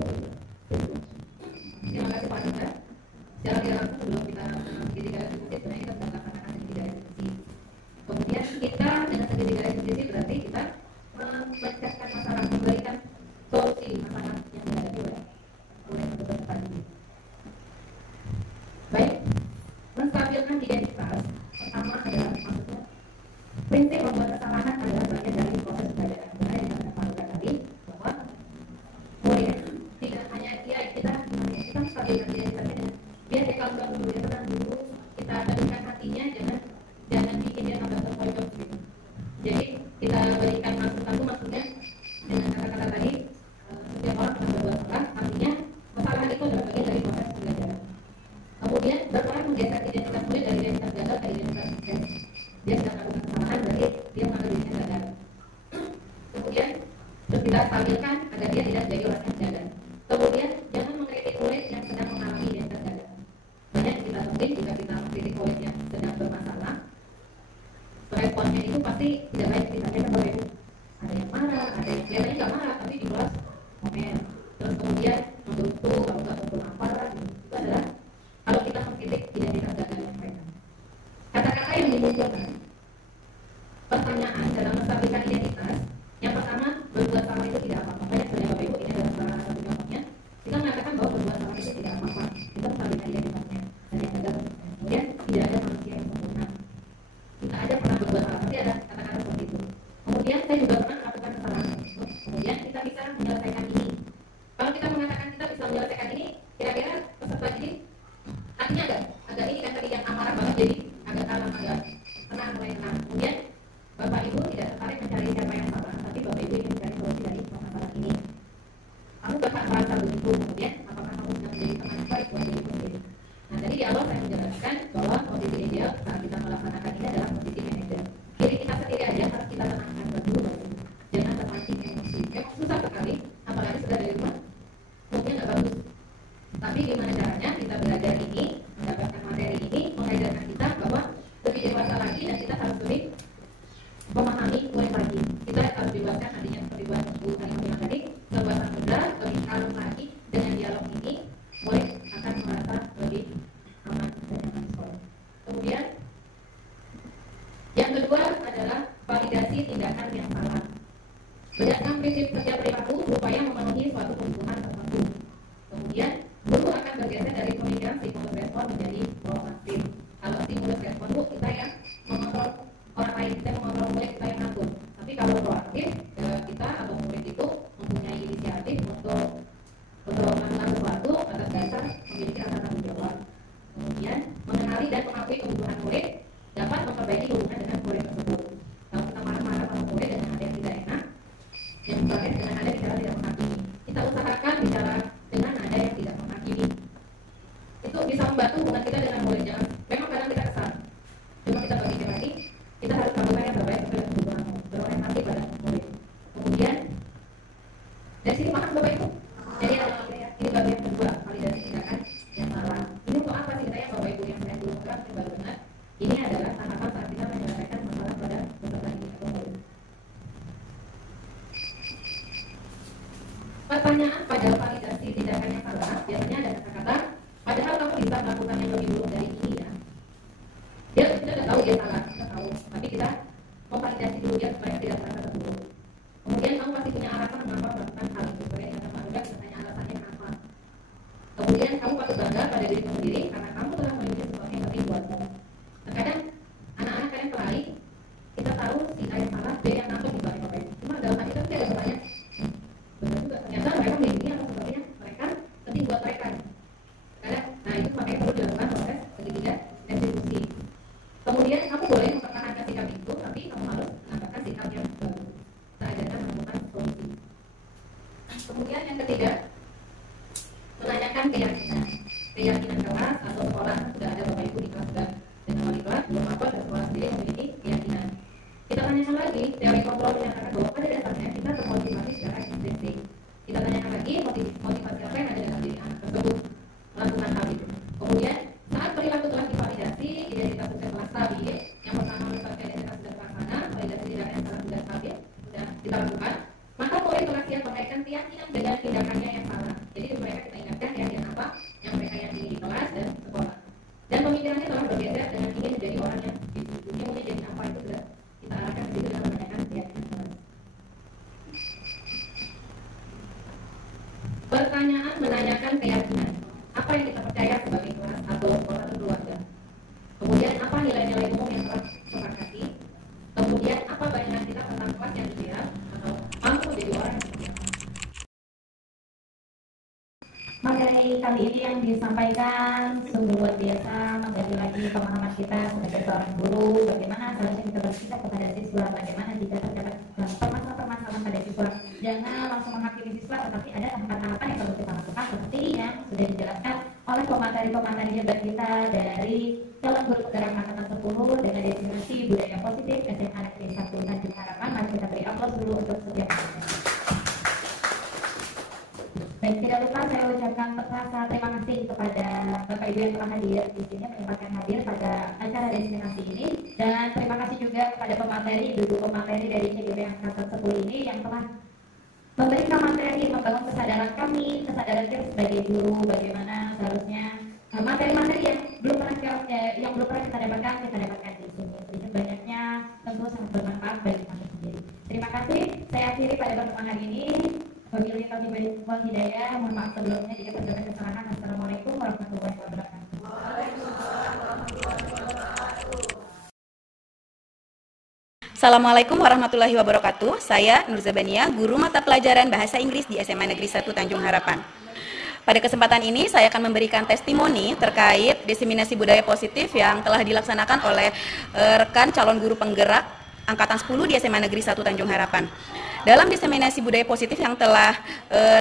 Terima kasih Pak Dita. Secara tidak langsung sebelum kita segitiga eksekusi, sebenarnya kita sedang laksanakan segitiga eksekusi. Kemudian kita dengan segitiga eksekusi berarti kita memecahkan masalah, memberikan solusi masalah yang dihadapi oleh peserta ini. Baik, menstabilkan identitas pertama adalah maksudnya prinsip membuat kesalahan adalah bagian dari proses belajar. Benar yang kita lakukan tadi bahwa kemudian tidak hanya kita stabilkan identitasnya, biar dia kalau dulu dia tenang dulu, kita berikan hatinya, jangan bikin dia tambah terpojok gitu. Jadi kita berikan maksudnya dengan kata-kata tadi, setiap orang pernah berbuat salah, artinya kesalahan itu adalah bagian dari proses belajar. Kemudian berperan menggeser identitas murid dari identitas gagal ke identitas sukses. Dia sedang melakukan kesalahan, berarti dia mengambil dirinya gagal. Kemudian terus kita stabilkan agar dia tidak jadi orang yang gagal. Kemudian jangan mengkritik murid yang sedang mengalami identitas gagal. Banyak kita penting jika kita mengkritik murid yang sedang bermasalah, responnya itu pasti tidak baik. Kita boleh ada yang marah, ada yang kelihatannya nggak marah tapi di luar komen. Terus kemudian menggerutu, kalau nggak kumpul apa gitu. Itu adalah kalau kita mengkritik identitas gagal mereka. Kata-kata yang dimunculkan pertanyaan dalam menstabilkan identitas, yang pertama berbuat salah itu tidak apa-apa. Banyak dari Bapak Ibu ini adalah salah satu contohnya. Kita mengatakan bahwa berbuat salah itu tidak apa-apa. Kita menstabilkan identitasnya dan yang gagal. Kemudian tidak ada manusia yang sempurna. Kita aja pernah berbuat salah, tapi ada kata-kata seperti itu. Kemudian saya juga pernah melakukan kesalahan. Kemudian kita bisa menyelesaikan ini. Kalau kita mengatakan kita bisa menyelesaikan ini, kira-kira peserta ini artinya agak ini kan tadi yang amarah banget jadi agak kalem, agak tenang, mulai tenang. Kemudian Bapak Ibu tidak tertarik mencari siapa yang salah, tapi Bapak Ibu ingin mencari solusi dari masalah ini. Kamu bakal merasa begitu, kemudian apakah kamu sudah menjadi teman yang baik buat dirimu sendiri? Nah tadi di awal saya menjelaskan bahwa posisi ideal saat kita melaksanakan ini adalah posisi manajer. Diri kita sendiri aja harus kita tenangkan dulu, jangan terpancing emosi. Emang susah sekali, apalagi sudah dari rumah, mungkin nggak bagus. Tapi gimana caranya kita belajar ini, mendapatkan materi ini, mengajarkan kita bahwa lebih dewasa lagi dan kita harus lebih memahami murid lagi. Kita harus dewaskan nantinya seperti buat Bu Tani bilang tadi, keluasan muda, lebih kalem lagi. Dengan dialog ini, murid akan merasa lebih aman dan nyaman sekolah. Kemudian yang kedua adalah validasi tindakan yang salah. Berdasarkan prinsip kerja perilaku berupaya memenuhi suatu kebutuhan tertentu. Kemudian guru akan bergeser dari pemikiran psikotes Kemudian kamu patut bangga pada dirimu sendiri karena kamu telah memiliki sesuatu yang penting buatmu. Terkadang anak-anak kalian terbaik, kita tahu si A yang salah, B yang nangkep di balik apa. Cuma dalam hati kita tidak bertanya, benar juga ternyata mereka memiliki apa sepertinya mereka penting buat mereka. Terkadang, nah itu makanya perlu dilakukan proses ketiga restitusi. Kemudian kamu boleh mempertahankan sikap itu, tapi kamu harus menambahkan sikap yang baru. Kita ajarkan menemukan solusi. Kemudian yang ketiga, menanyakan keyakinan. Keyakinan kelas atau sekolah, sudah ada bapak ibu di kelas sudah dengan wali kelas, belum apa dan sekolah sendiri memiliki keyakinan. Kita tanyakan lagi, teori kontrol menyatakan bahwa pada dasarnya kita termotivasi secara intrinsik. Kita tanyakan lagi motivasi apa yang ada dalam diri anak tersebut melakukan hal itu. Kemudian saat perilaku telah divalidasi, identitas sudah telah stabil. Yang pertama menetapkan identitas sudah terlaksana, validasi tindakan yang sudah stabil sudah kita lakukan. Maka mulai interaksi yang berkaitan keyakinan dengan tindakannya yang salah. Jadi mereka kita ingatkan keyakinan apa yang mereka yakini di kelas dan sekolah. Dan pemikirannya telah bergeser dengan ingin menjadi orang yang di dunia mungkin jadi apa itu sudah kita arahkan ke situ dengan menanyakan keyakinan kelas. Pertanyaan menanyakan keyakinan. Apa yang kita percaya sebagai kelas atau sekolah atau keluarga? Kemudian apa nilai-nilai umum yang telah disepakati? Kemudian apa bayangan kita tentang kelas yang ideal atau mampu menjadi orang yang ideal? Materi kali ini yang disampaikan sungguh luar biasa, menggali lagi pemahaman kita sebagai seorang guru, bagaimana seharusnya kita bersikap kepada siswa, bagaimana jika terdapat permasalahan pada siswa. Jangan langsung menghakimi siswa, tetapi ada tahapan-tahapan yang perlu kita lakukan seperti yang sudah dijelaskan oleh pemateri-pemateri hebat kita dari calon guru penggerak angkatan 10 dengan destinasi budaya positif SMA Negeri 1 Tanjung Harapan. Mari kita beri aplaus dulu untuk setiap mereka. Baik, tidak lupa saya ucapkan rasa terima kasih kepada Bapak Ibu yang telah hadir di sini, menyempatkan hadir pada acara destinasi ini, dan terima kasih juga kepada pemateri, ibu pemateri dari CGP Angkatan 10 ini yang telah memberikan materi, membangun kesadaran kami, kesadaran kita sebagai guru, bagaimana seharusnya materi-materi yang belum pernah kita dapatkan di sini. Sedikit banyaknya tentu sangat bermanfaat bagi kami sendiri. Terima kasih. Saya akhiri pada pertemuan hari ini. Wabillahi taufiq wal hidayah. Mohon maaf sebelumnya jika terdapat kesalahan. Assalamualaikum warahmatullahi wabarakatuh. Assalamualaikum warahmatullahi wabarakatuh. Saya Nur Zabania, guru mata pelajaran Bahasa Inggris di SMA Negeri 1 Tanjung Harapan. Pada kesempatan ini saya akan memberikan testimoni terkait diseminasi budaya positif yang telah dilaksanakan oleh rekan calon guru penggerak Angkatan 10 di SMA Negeri 1 Tanjung Harapan. Dalam diseminasi budaya positif yang telah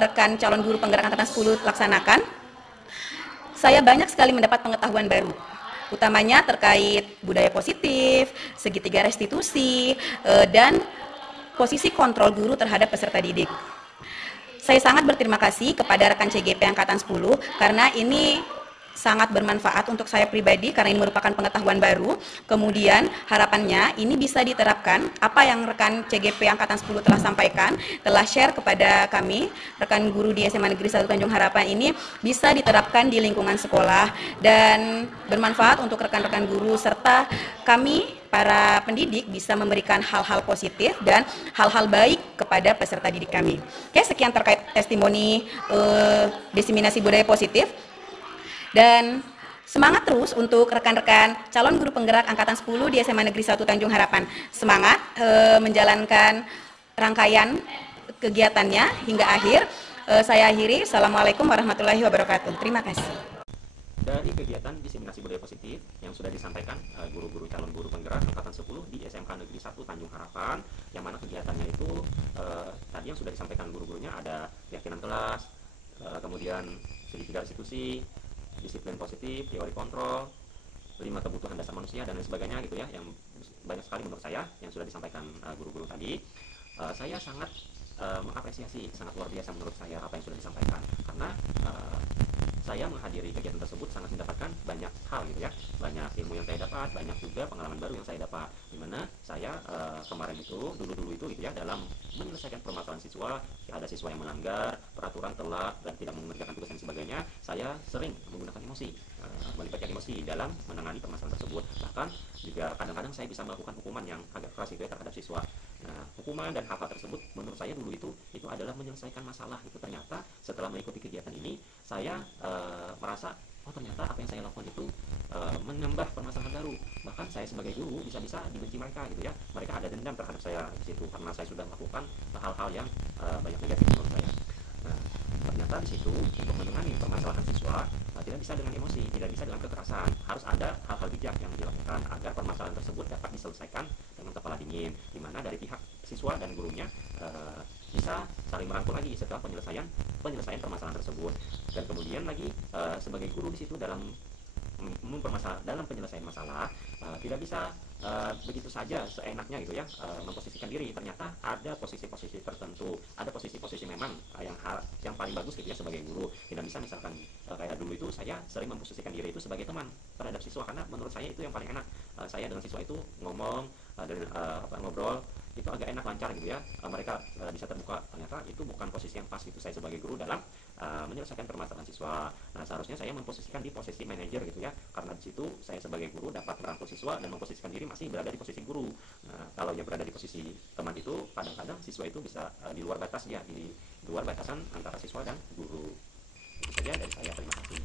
rekan calon guru penggerak Angkatan 10 laksanakan, saya banyak sekali mendapat pengetahuan baru, utamanya terkait budaya positif, segitiga restitusi, dan posisi kontrol guru terhadap peserta didik. Saya sangat berterima kasih kepada rekan CGP Angkatan 10 karena ini sangat bermanfaat untuk saya pribadi karena ini merupakan pengetahuan baru. Kemudian harapannya ini bisa diterapkan apa yang rekan CGP Angkatan 10 telah sampaikan, telah share kepada kami, rekan guru di SMA Negeri 1 Tanjung Harapan ini bisa diterapkan di lingkungan sekolah dan bermanfaat untuk rekan-rekan guru serta kami para pendidik bisa memberikan hal-hal positif dan hal-hal baik kepada peserta didik kami. Oke, sekian terkait testimoni diseminasi budaya positif. Dan semangat terus untuk rekan-rekan calon guru penggerak Angkatan 10 di SMA Negeri 1 Tanjung Harapan. Semangat menjalankan rangkaian kegiatannya hingga akhir. Saya akhiri. Assalamualaikum warahmatullahi wabarakatuh. Terima kasih. Dari kegiatan diseminasi budaya positif yang sudah disampaikan guru-guru calon guru penggerak Angkatan 10 di SMK Negeri 1 Tanjung Harapan, yang mana kegiatannya itu tadi yang sudah disampaikan guru-gurunya ada keyakinan kelas, kemudian segitiga restitusi, disiplin positif, teori kontrol, 5 kebutuhan dasar manusia dan lain sebagainya gitu ya, yang banyak sekali menurut saya yang sudah disampaikan guru-guru tadi. Saya sangat mengapresiasi, sangat luar biasa menurut saya apa yang sudah disampaikan, karena saya menghadiri kegiatan tersebut sangat mendapatkan banyak hal gitu ya, banyak ilmu yang saya dapat, banyak juga pengalaman baru yang saya dapat, dimana saya kemarin itu dulu itu gitu ya, dalam menyelesaikan permasalahan siswa, ada siswa yang melanggar peraturan, telat dan tidak mengerjakan tugas dan sebagainya, saya sering menggunakan emosi, melibatkan emosi dalam menangani permasalahan tersebut. Bahkan juga kadang-kadang saya bisa melakukan hukuman yang agak keras gitu ya terhadap siswa. Nah, hukuman dan hal-hal tersebut menurut saya dulu itu adalah menyelesaikan masalah. Itu ternyata setelah mengikuti kegiatan ini saya merasa, oh ternyata apa yang saya lakukan itu menambah permasalahan baru. Bahkan saya sebagai guru bisa-bisa dibenci mereka gitu ya. Mereka ada dendam terhadap saya di situ karena saya sudah melakukan hal-hal yang banyak negatif menurut saya. Nah, ternyata di situ untuk menangani permasalahan siswa tidak bisa dengan emosi, tidak bisa dengan kekerasan. Harus ada hal-hal bijak yang dilakukan agar permasalahan tersebut dapat diselesaikan dengan kepala dingin, di mana dari pihak siswa dan gurunya bisa saling merangkul lagi setelah penyelesaian permasalahan tersebut. Dan kemudian lagi sebagai guru di situ dalam penyelesaian masalah tidak bisa begitu saja seenaknya gitu ya memposisikan diri. Ternyata ada posisi-posisi tertentu, ada posisi-posisi memang yang paling bagus gitu ya sebagai guru. Tidak bisa misalkan kayak dulu itu saya sering memposisikan diri itu sebagai teman terhadap siswa, karena menurut saya itu yang paling enak. Saya dengan siswa itu ngomong dan ngobrol itu agak enak, lancar gitu ya. Mereka bisa terbuka. Ternyata itu bukan posisi yang pas gitu saya sebagai guru dalam menyelesaikan permasalahan siswa. Nah, seharusnya saya memposisikan di posisi manajer gitu ya, karena di situ saya sebagai guru dapat merangkul siswa dan memposisikan diri masih berada di posisi guru. Nah, kalau yang berada di posisi teman itu kadang-kadang siswa itu bisa di luar batas ya, di luar batasan antara siswa dan guru. Itu saja dari saya, terima kasih.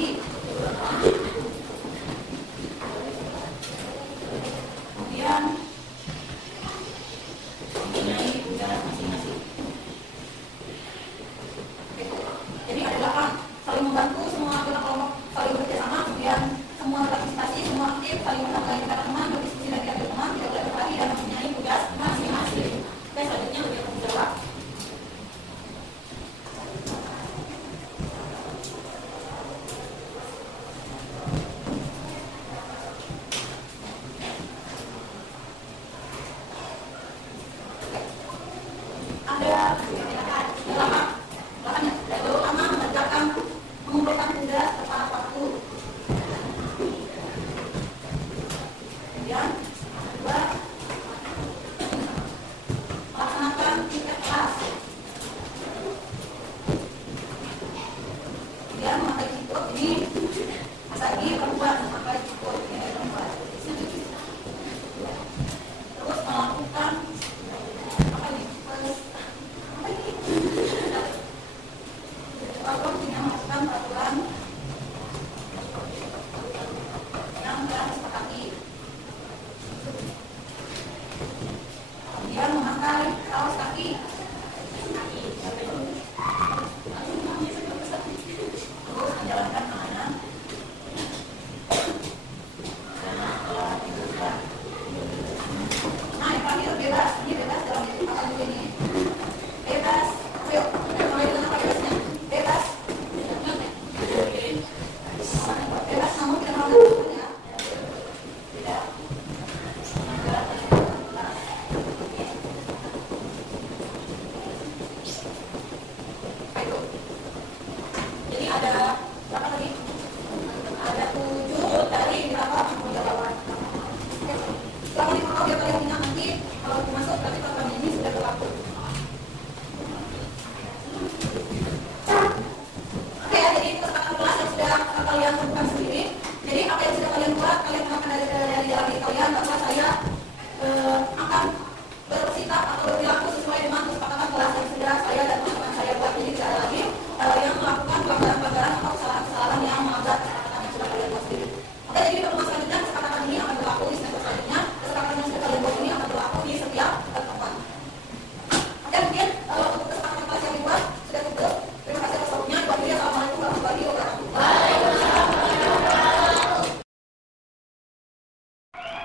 lagi. Kemudian mempunyai ujian masing-masing. Jadi ada 8, saling membantu, semua anggota kelompok saling bekerjasama, kemudian semua berpartisipasi, semua aktif, saling menghargai antara teman, berdiskusi lagi antara teman, tidak boleh berbagi dan mempunyai tugas masing-masing. Oke, selanjutnya ujian tanggung jawab.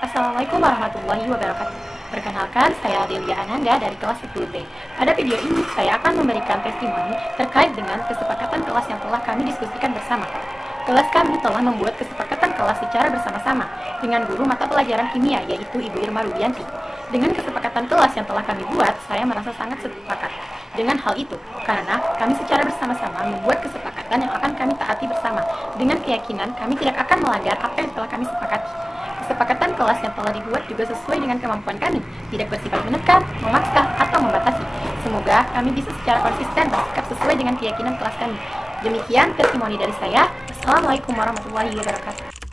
Assalamualaikum warahmatullahi wabarakatuh. Perkenalkan, saya Delia Ananda dari kelas 10B. Pada video ini, saya akan memberikan testimoni terkait dengan kesepakatan kelas yang telah kami diskusikan bersama. Kelas kami telah membuat kesepakatan kelas secara bersama-sama dengan guru mata pelajaran kimia, yaitu Ibu Irma Rudianti. Dengan kesepakatan kelas yang telah kami buat, saya merasa sangat sepakat dengan hal itu, karena kami secara bersama-sama membuat kesepakatan yang akan kami taati bersama, dengan keyakinan kami tidak akan melanggar apa yang telah kami sepakati. Kesepakatan kelas yang telah dibuat juga sesuai dengan kemampuan kami, tidak bersifat menekan, memaksa, atau membatasi. Semoga kami bisa secara konsisten bersikap sesuai dengan keyakinan kelas kami. Demikian testimoni dari saya. Wassalamualaikum warahmatullahi wabarakatuh.